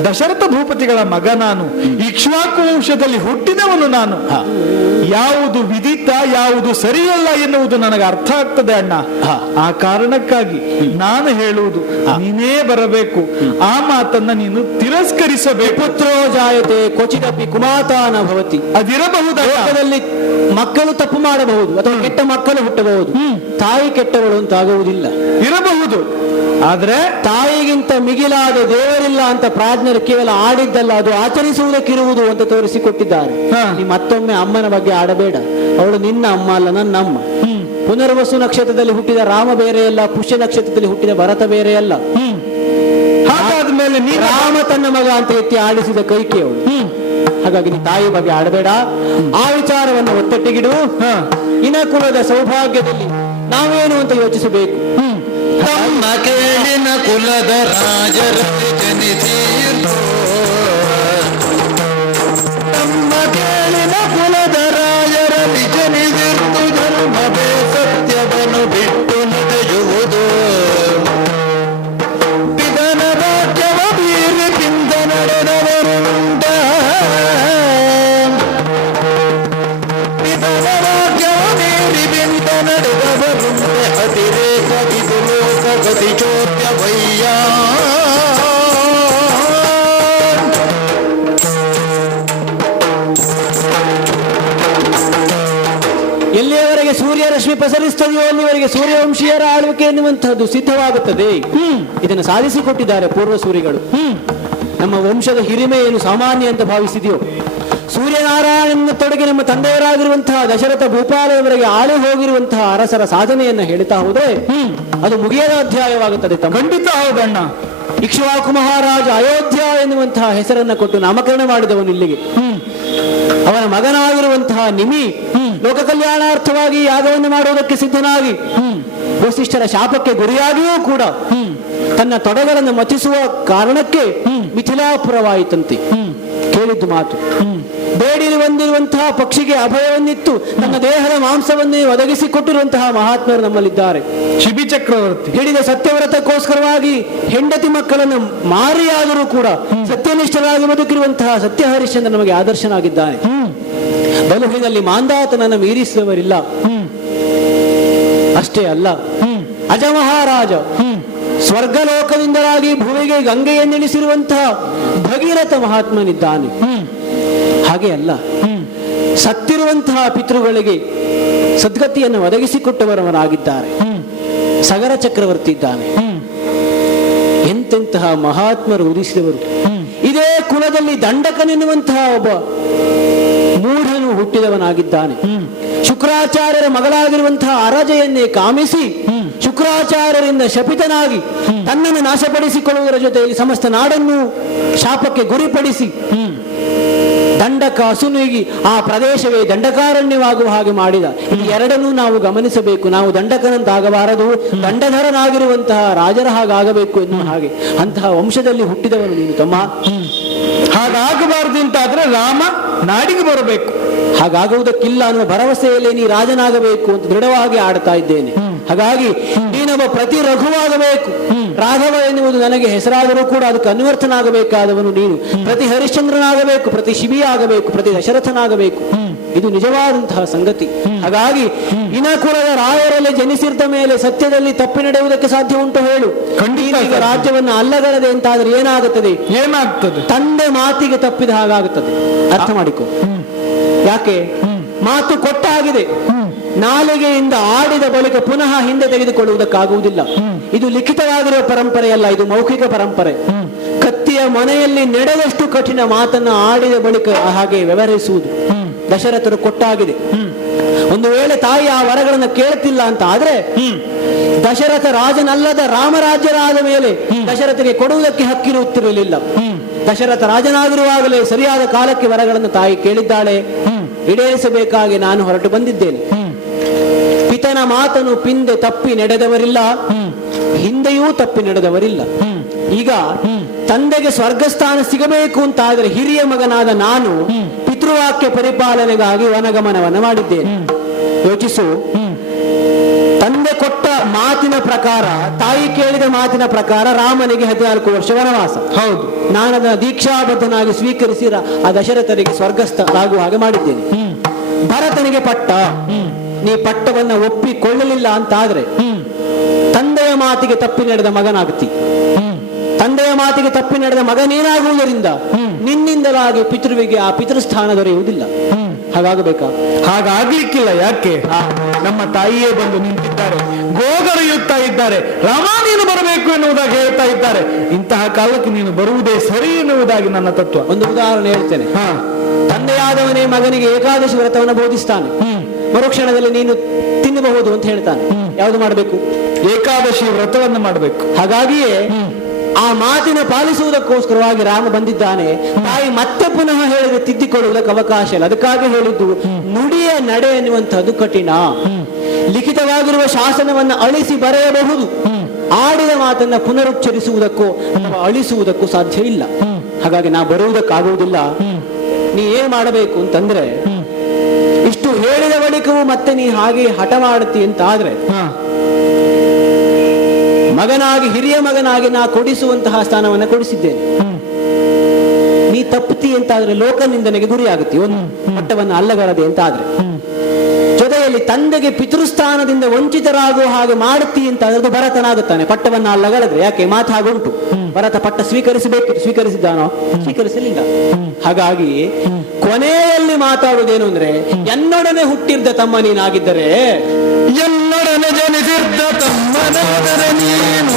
ದಶರಥ ಭೂಪತಿಗಳ ಮಗ ನಾನು, ಇಕ್ಷ್ವಾಕು ವಂಶದಲ್ಲಿ ಹುಟ್ಟಿದವನು ನಾನು. ಯಾವುದು ವಿದಿತ, ಯಾವುದು ಸರಿಯಲ್ಲ ಎನ್ನುವುದು ನನಗೆ ಅರ್ಥ ಆಗ್ತದೆ ಅಣ್ಣ. ಆ ಕಾರಣಕ್ಕಾಗಿ ನಾನು ಹೇಳುವುದು, ನೀನೇ ಬರಬೇಕು. ಆ ಮಾತನ್ನ ನೀನು ತಿರಸ್ಕರಿಸಬೇಕು. ಪುತ್ರೋ ಜಾಯತೆ ಕ್ವಚಿದಪಿ ಕುಮಾತಾನ ಭವತಿ. ಅದಿರಬಹುದಲ್ಲಿ ಮಕ್ಕಳು ತಪ್ಪು ಮಾಡಬಹುದು ಅಥವಾ ಕೆಟ್ಟ ಮಕ್ಕಳು ಹುಟ್ಟಬಹುದು. ತಾಯಿ ಕೆಟ್ಟವಳು ಅಂತ ಆಗುವುದಿಲ್ಲ. ಇರಬಹುದು, ಆದ್ರೆ ತಾಯಿಗಿಂತ ಮಿಗಿಲಾದ ದೇವರಿಲ್ಲ ಅಂತ ಪ್ರಾಜ್ಞರು ಕೇವಲ ಆಡಿದ್ದಲ್ಲ, ಅದು ಆಚರಿಸುವುದಕ್ಕಿರುವುದು ಅಂತ ತೋರಿಸಿಕೊಟ್ಟಿದ್ದಾರೆ. ನೀ ಮತ್ತೊಮ್ಮೆ ಅಮ್ಮನ ಬಗ್ಗೆ ಆಡಬೇಡ. ಅವಳು ನಿನ್ನ ಅಮ್ಮ ಅಲ್ಲ, ನನ್ನ ಅಮ್ಮ. ಪುನರ್ವಸು ನಕ್ಷತ್ರದಲ್ಲಿ ಹುಟ್ಟಿದ ರಾಮ ಬೇರೆಯಲ್ಲ, ಪುಷ್ಯ ನಕ್ಷತ್ರದಲ್ಲಿ ಹುಟ್ಟಿದ ಭರತ ಬೇರೆಯಲ್ಲ. ಹಾಗಾದ್ಮೇಲೆ ರಾಮ ತನ್ನ ಮಗ ಅಂತ ಎತ್ತಿ ಆಡಿಸಿದ ಕೈಕೆಯವಳು. ಹಾಗಾಗಿ ನೀ ತಾಯಿ ಬಗ್ಗೆ ಆಡಬೇಡ. ಆ ವಿಚಾರವನ್ನು ಒತ್ತಟ್ಟಿಗಿಡು. ಇನ ಕುಲದ ಸೌಭಾಗ್ಯದಲ್ಲಿ ನಾವೇನು ಅಂತ ಯೋಚಿಸಬೇಕು. ತಮ್ಮ ಕೇಳಿನ ಕುಲದ ರಾಜರ ಜನಿಸಿರು, ತಮ್ಮ ಕೇಳಿನ ಕುಲದ ರಾಜರ ಜನಿಸಿರ್ತು, ಧರ್ಮವೇ ಸತ್ಯವನ್ನು ಬಿಟ್ಟು ನಡೆಯುವುದು. ಪಿತನ ರಾಜ್ಯವ ಬೀರಿ ಪಿಂದ ನಡೆದವರುಂಟ, ಪಿತನ ರಾಜ್ಯವ ಬೀರಿ ಪಿಂದ ನಡೆದವರುಂಟೆ. ಅತಿರೇಕ ವಿದುಲೋಕ ಗತಿ ಚೋದ್ಯ ವಯ್ಯ. ಎಲ್ಲಿಯವರೆಗೆ ಸೂರ್ಯ ರಶ್ಮಿ ಪಸರಿಸ್ತದೆಯೋ ಅಲ್ಲಿವರೆಗೆ ಸೂರ್ಯವಂಶೀಯರ ಆಳ್ವಿಕೆ ಎನ್ನುವಂತಹದ್ದು ಸಿದ್ಧವಾಗುತ್ತದೆ. ಇದನ್ನು ಸಾಧಿಸಿಕೊಟ್ಟಿದ್ದಾರೆ ಪೂರ್ವ ಸೂರಿಗಳು. ನಮ್ಮ ವಂಶದ ಹಿರಿಮೆ ಏನು ಸಾಮಾನ್ಯ ಅಂತ ಭಾವಿಸಿದೆಯೋ, ಸೂರ್ಯನಾರಾಯಣನ ತೊಡಗಿ ನಮ್ಮ ತಂದೆಯರಾಗಿರುವಂತಹ ದಶರಥ ಭೂಪಾಲಯವರೆಗೆ ಆಳಿ ಹೋಗಿರುವಂತಹ ಅರಸರ ಸಾಧನೆಯನ್ನ ಹೇಳ್ತಾ ಹೋದ್ರೆ ಅದು ಮುಗಿಯದ ಅಧ್ಯಾಯವಾಗುತ್ತದೆ. ಖಂಡಿತ ಹೌದಣ್ಣ. ಇಕ್ಷ್ವಾಕು ಮಹಾರಾಜ ಅಯೋಧ್ಯ ಎನ್ನುವಂತಹ ಹೆಸರನ್ನ ಕೊಟ್ಟು ನಾಮಕರಣ ಮಾಡಿದವನು ಇಲ್ಲಿಗೆ. ಅವನ ಮಗನಾಗಿರುವಂತಹ ನಿಮಿ ಲೋಕ ಕಲ್ಯಾಣಾರ್ಥವಾಗಿ ಯಾಗವನ್ನು ಮಾಡುವುದಕ್ಕೆ ಸಿದ್ಧನಾಗಿ ವಸಿಷ್ಠರ ಶಾಪಕ್ಕೆ ಗುರಿಯಾಗಿಯೂ ಕೂಡ ತನ್ನ ತೊಡಗಳನ್ನು ಮತಿಸುವ ಕಾರಣಕ್ಕೆ ಮಿಥಿಲಾಪುರವಾಯಿತಂತೆ. ಕೇಳಿದ್ದು ಮಾತು, ಬೇಡಿರು ಬಂದಿರುವಂತಹ ಪಕ್ಷಿಗೆ ಅಭಯವನ್ನಿತ್ತು ತನ್ನ ದೇಹದ ಮಾಂಸವನ್ನೇ ಒದಗಿಸಿಕೊಟ್ಟಿರುವಂತಹ ಮಹಾತ್ಮರು ನಮ್ಮಲ್ಲಿದ್ದಾರೆ. ಶಿಬಿ ಚಕ್ರವರ್ತಿ ಹೇಳಿದ ಸತ್ಯವ್ರತಕ್ಕೋಸ್ಕರವಾಗಿ ಹೆಂಡತಿ ಮಕ್ಕಳನ್ನು ಮಾರಿಯಾದರೂ ಕೂಡ ಸತ್ಯನಿಷ್ಠರಾಗಿ ಬದುಕಿರುವಂತಹ ಸತ್ಯ ಹರಿಶ್ಚಂದ್ರ ನಮಗೆ ಆದರ್ಶನಾಗಿದ್ದಾನೆ. ಬಲುಹಿನಲ್ಲಿ ಮಾಂದಾತನನ್ನು ಮೀರಿಸಿದವರಿಲ್ಲ. ಅಷ್ಟೇ ಅಲ್ಲ, ಅಜ ಮಹಾರಾಜ ಸ್ವರ್ಗಲೋಕದಿಂದಲಾಗಿ ಭೂಮಿಗೆ ಗಂಗೆಯನ್ನಿಳಿಸಿರುವಂತಹ ಭಗೀರಥ ಮಹಾತ್ಮನಿದ್ದಾನೆ. ಹಾಗೆ ಅಲ್ಲ, ಸತ್ತಿರುವಂತಹ ಪಿತೃಗಳಿಗೆ ಸದ್ಗತಿಯನ್ನು ಒದಗಿಸಿಕೊಟ್ಟವರವರಾಗಿದ್ದಾರೆ. ಸಗರ ಚಕ್ರವರ್ತಿ ಇದ್ದಾನೆ. ಎಂತೆಂತಹ ಮಹಾತ್ಮರು ಉದಿಸಿದವರು. ಇದೇ ಕುಲದಲ್ಲಿ ದಂಡಕನೆನ್ನುವಂತಹ ಒಬ್ಬ ಮೂಢನು ಹುಟ್ಟಿದವನಾಗಿದ್ದಾನೆ. ಶುಕ್ರಾಚಾರ್ಯರ ಮಗಳಾಗಿರುವಂತಹ ಅರಜೆಯನ್ನೇ ಕಾಮಿಸಿ ಶುಕ್ರಾಚಾರ್ಯರಿಂದ ಶಪಿತನಾಗಿ ತನ್ನನ್ನು ನಾಶಪಡಿಸಿಕೊಳ್ಳುವುದರ ಜೊತೆಯಲ್ಲಿ ಸಮಸ್ತ ನಾಡನ್ನು ಶಾಪಕ್ಕೆ ಗುರಿಪಡಿಸಿ ದಂಡಕ ಅಸುನಿಗಿ ಆ ಪ್ರದೇಶವೇ ದಂಡಕಾರಣ್ಯವಾಗುವ ಹಾಗೆ ಮಾಡಿದ. ಈ ಎರಡನ್ನೂ ನಾವು ಗಮನಿಸಬೇಕು. ನಾವು ದಂಡಕನಂತಾಗಬಾರದು, ದಂಡಧರನಾಗಿರುವಂತಹ ರಾಜರ ಹಾಗಾಗಬೇಕು ಎನ್ನುವ ಹಾಗೆ. ಅಂತಹ ವಂಶದಲ್ಲಿ ಹುಟ್ಟಿದವನು ನೀನು ತಮ್ಮ. ಹಾಗಾಗಬಾರದು ಅಂತಾದ್ರೆ ರಾಮ ನಾಡಿಗೆ ಬರಬೇಕು. ಹಾಗಾಗುವುದಕ್ಕಿಲ್ಲ ಅನ್ನುವ ಭರವಸೆಯಲ್ಲಿ ನೀ ರಾಜನಾಗಬೇಕು ಅಂತ ದೃಢವಾಗಿ ಆಡ್ತಾ ಇದ್ದೇನೆ. ಹಾಗಾಗಿ ನೀನೊಬ್ಬ ಪ್ರತಿ ರಘುವಾಗಬೇಕು. ರಾಘವ ಎನ್ನುವುದು ನನಗೆ ಹೆಸರಾದರೂ ಕೂಡ ಅದಕ್ಕೆ ಅನ್ವರ್ಥನಾಗಬೇಕಾದವನು ನೀನು. ಪ್ರತಿ ಹರಿಶ್ಚಂದ್ರನಾಗಬೇಕು, ಪ್ರತಿ ಶಿಬಿ ಆಗಬೇಕು, ಪ್ರತಿ ದಶರಥನಾಗಬೇಕು. ಇದು ನಿಜವಾದಂತಹ ಸಂಗತಿ. ಹಾಗಾಗಿ ಇನಕುಲದ ರಾಯರಲ್ಲಿ ಜನಿಸಿದ ಮೇಲೆ ಸತ್ಯದಲ್ಲಿ ತಪ್ಪಿ ನಡೆಯುವುದಕ್ಕೆ ಸಾಧ್ಯ ಉಂಟು ಹೇಳು? ಖಂಡಿತ ರಾಜ್ಯವನ್ನು ಅಲ್ಲಗಲದೆ ಅಂತಾದ್ರೆ ಏನಾಗುತ್ತದೆ? ತಂದೆ ಮಾತಿಗೆ ತಪ್ಪಿದ ಹಾಗಾಗುತ್ತದೆ. ಅರ್ಥ ಮಾಡಿಕೊ. ಯಾಕೆ? ಮಾತು ಕೊಟ್ಟಾಗಿದೆ, ನಾಲಿಗೆಯಿಂದ ಆಡಿದ ಬಳಿಕ ಪುನಃ ಹಿಂದೆ ತೆಗೆದುಕೊಳ್ಳುವುದಕ್ಕಾಗುವುದಿಲ್ಲ. ಇದು ಲಿಖಿತವಾಗಿರುವ ಪರಂಪರೆಯಲ್ಲ, ಇದು ಮೌಖಿಕ ಪರಂಪರೆ. ಕತ್ತಿಯ ಮನೆಯಲ್ಲಿ ನಡೆದಷ್ಟು ಕಠಿಣ ಮಾತನ್ನ ಆಡಿದ ಬಳಿಕ ಹಾಗೆ ವ್ಯವಹರಿಸುವುದು ದಶರಥರು ಕೊಟ್ಟಾಗಿದೆ. ಒಂದು ವೇಳೆ ತಾಯಿ ಆ ವರಗಳನ್ನು ಕೇಳುತ್ತಿಲ್ಲ ಅಂತ ಆದ್ರೆ ದಶರಥ ರಾಜನಲ್ಲದ ರಾಮರಾಜ್ಯರಾದ ಮೇಲೆ ದಶರಥನಿಗೆ ಕೊಡುವುದಕ್ಕೆ ಹಕ್ಕಿರುತ್ತಿರಲಿಲ್ಲ. ದಶರಥ ರಾಜನಾಗಿರುವಾಗಲೇ ಸರಿಯಾದ ಕಾಲಕ್ಕೆ ವರಗಳನ್ನು ತಾಯಿ ಕೇಳಿದ್ದಾಳೆ. ಈಡೇರಿಸಬೇಕಾಗಿ ನಾನು ಹೊರಟು ಬಂದಿದ್ದೇನೆ. ಪಿತನ ಮಾತನು ಪಿಂದೆ ತಪ್ಪಿ ನಡೆದವರಿಲ್ಲ, ಹಿಂದೆಯೂ ತಪ್ಪಿ ನಡೆದವರಿಲ್ಲ. ಈಗ ತಂದೆಗೆ ಸ್ವರ್ಗಸ್ಥಾನ ಸಿಗಬೇಕು ಅಂತಾದ್ರೆ ಹಿರಿಯ ಮಗನಾದ ನಾನು ಪಿತೃವಾಕ್ಯ ಪರಿಪಾಲನೆಗಾಗಿ ವನಗಮನವನ್ನು ಮಾಡಿದ್ದೇನೆ. ಯೋಚಿಸು, ತಂದೆ ಕೊಟ್ಟ ಮಾತಿನ ಪ್ರಕಾರ, ತಾಯಿ ಕೇಳಿದ ಮಾತಿನ ಪ್ರಕಾರ ರಾಮನಿಗೆ 14 ವರ್ಷ ವನವಾಸ. ಹೌದು, ನಾನದನ್ನು ದೀಕ್ಷಾಬದ್ಧನಾಗಿ ಸ್ವೀಕರಿಸಿ ಆ ದಶರಥರಿಗೆ ಸ್ವರ್ಗಸ್ಥರಾಗುವ ಹಾಗೆ ಮಾಡಿದ್ದೇನೆ. ಭರತನಿಗೆ ಪಟ್ಟ, ನೀ ಪಟ್ಟವನ್ನ ಒಪ್ಪಿಕೊಳ್ಳಲಿಲ್ಲ ಅಂತಾದ್ರೆ ತಂದೆಯ ಮಾತಿಗೆ ತಪ್ಪಿ ನಡೆದ ಮಗನಾಗ್ತಿ. ತಂದೆಯ ಮಾತಿಗೆ ತಪ್ಪಿ ನಡೆದ ಮಗನೇನಾಗುವುದರಿಂದ ನಿನ್ನಿಂದಲಾಗಿ ಪಿತೃವಿಗೆ ಆ ಪಿತೃಸ್ಥಾನ ದೊರೆಯುವುದಿಲ್ಲ. ಹಾಗಾಗಬೇಕಾ? ಹಾಗಾಗ್ಲಿಕ್ಕಿಲ್ಲ. ಯಾಕೆ? ನಮ್ಮ ತಾಯಿಯೇ ಬಂದು ನಿಂತಿದ್ದಾರೆ, ಗೋಗರೆಯುತ್ತಾ ಇದ್ದಾರೆ, ರಾಮ ನೀನು ಬರಬೇಕು ಎನ್ನುವುದಾಗಿ ಹೇಳ್ತಾ ಇದ್ದಾರೆ. ಇಂತಹ ಕಾಲಕ್ಕೆ ನೀನು ಬರುವುದೇ ಸರಿ ಎನ್ನುವುದಾಗಿ ನನ್ನ ತತ್ವ. ಒಂದು ಉದಾಹರಣೆ ಹೇಳ್ತೇನೆ. ತಂದೆಯಾದವನೇ ಮಗನಿಗೆ ಏಕಾದಶಿ ವ್ರತವನ್ನು ಬೋಧಿಸ್ತಾನೆ. ಮರುಕ್ಷಣದಲ್ಲಿ ನೀನು ತಿನ್ನಬಹುದು ಅಂತ ಹೇಳ್ತಾನೆ. ಯಾವುದು ಮಾಡಬೇಕು? ಏಕಾದಶಿ ವ್ರತವನ್ನು ಮಾಡಬೇಕು. ಹಾಗಾಗಿಯೇ ಆ ಮಾತಿನ ಪಾಲಿಸುವುದಕ್ಕೋಸ್ಕರವಾಗಿ ರಾಮ ಬಂದಿದ್ದಾನೆ. ತಾಯಿ ಮತ್ತೆ ಪುನಃ ಹೇಳಿದ್ರೆ ತಿದ್ದಿಕೊಳ್ಳುವುದಕ್ಕೆ ಅವಕಾಶ ಇಲ್ಲ. ಅದಕ್ಕಾಗಿ ಹೇಳಿದ್ದು ನುಡಿಯ ನಡೆ ಎನ್ನುವಂತಹದ್ದು ಕಠಿಣ. ಲಿಖಿತವಾಗಿರುವ ಶಾಸನವನ್ನು ಅಳಿಸಿ ಬರೆಯಬಹುದು, ಆಡಿದ ಮಾತನ್ನ ಪುನರುಚ್ಚರಿಸುವುದಕ್ಕೋ ಅಥವಾ ಅಳಿಸುವುದಕ್ಕೂ ಸಾಧ್ಯ ಇಲ್ಲ. ಹಾಗಾಗಿ ನಾ ಬರುವುದಕ್ಕಾಗುವುದಿಲ್ಲ. ನೀ ಏನ್ ಮಾಡಬೇಕು ಅಂತಂದ್ರೆ, ಇಷ್ಟು ಹೇಳಿದ ಬಳಿಕವೂ ಮತ್ತೆ ನೀ ಹಾಗೆ ಹಠ ಮಾಡುತ್ತಿ ಅಂತ ಆದ್ರೆ ಮಗನಾಗಿ, ಹಿರಿಯ ಮಗನಾಗಿ ನಾ ಕೊಡಿಸುವಂತಹ ಸ್ಥಾನವನ್ನು ಕೊಡಿಸಿದ್ದೇನೆ. ನೀ ತಪ್ಪುತ್ತಿ ಅಂತಾದ್ರೆ ಲೋಕ ನಿಂದನೆಗೆ ಗುರಿಯಾಗುತ್ತಿ. ಒಂದು ಪಟ್ಟವನ್ನು ಅಲ್ಲಗಲದೆ ಅಂತ ಆದ್ರೆ, ಜೊತೆಯಲ್ಲಿ ತಂದೆಗೆ ಪಿತೃಸ್ಥಾನದಿಂದ ವಂಚಿತರಾಗುವ ಹಾಗೆ ಮಾಡುತ್ತಿ ಅಂತ ಅದು ಭರತನಾಗುತ್ತಾನೆ. ಪಟ್ಟವನ್ನು ಅಲ್ಲಗಲದ್ರೆ. ಯಾಕೆ? ಮಾತು ಹಾಗುಂಟು. ಭರತ ಪಟ್ಟ ಸ್ವೀಕರಿಸಬೇಕಿತ್ತು, ಸ್ವೀಕರಿಸಿದ್ದಾನೋ? ಸ್ವೀಕರಿಸಲಿಲ್ಲ. ಹಾಗಾಗಿ ಕೊನೆಯಲ್ಲಿ ಮಾತಾಡುವುದೇನು ಅಂದ್ರೆ, ಎನ್ನೊಡನೆ ಹುಟ್ಟಿದ್ದ ತಮ್ಮ ನೀನಾಗಿದ್ದರೆ, ಎನ್ನೊಡನೆ ಜನಿಸಿದ್ದ ತಮ್ಮನಾದರೆ ನೀನು,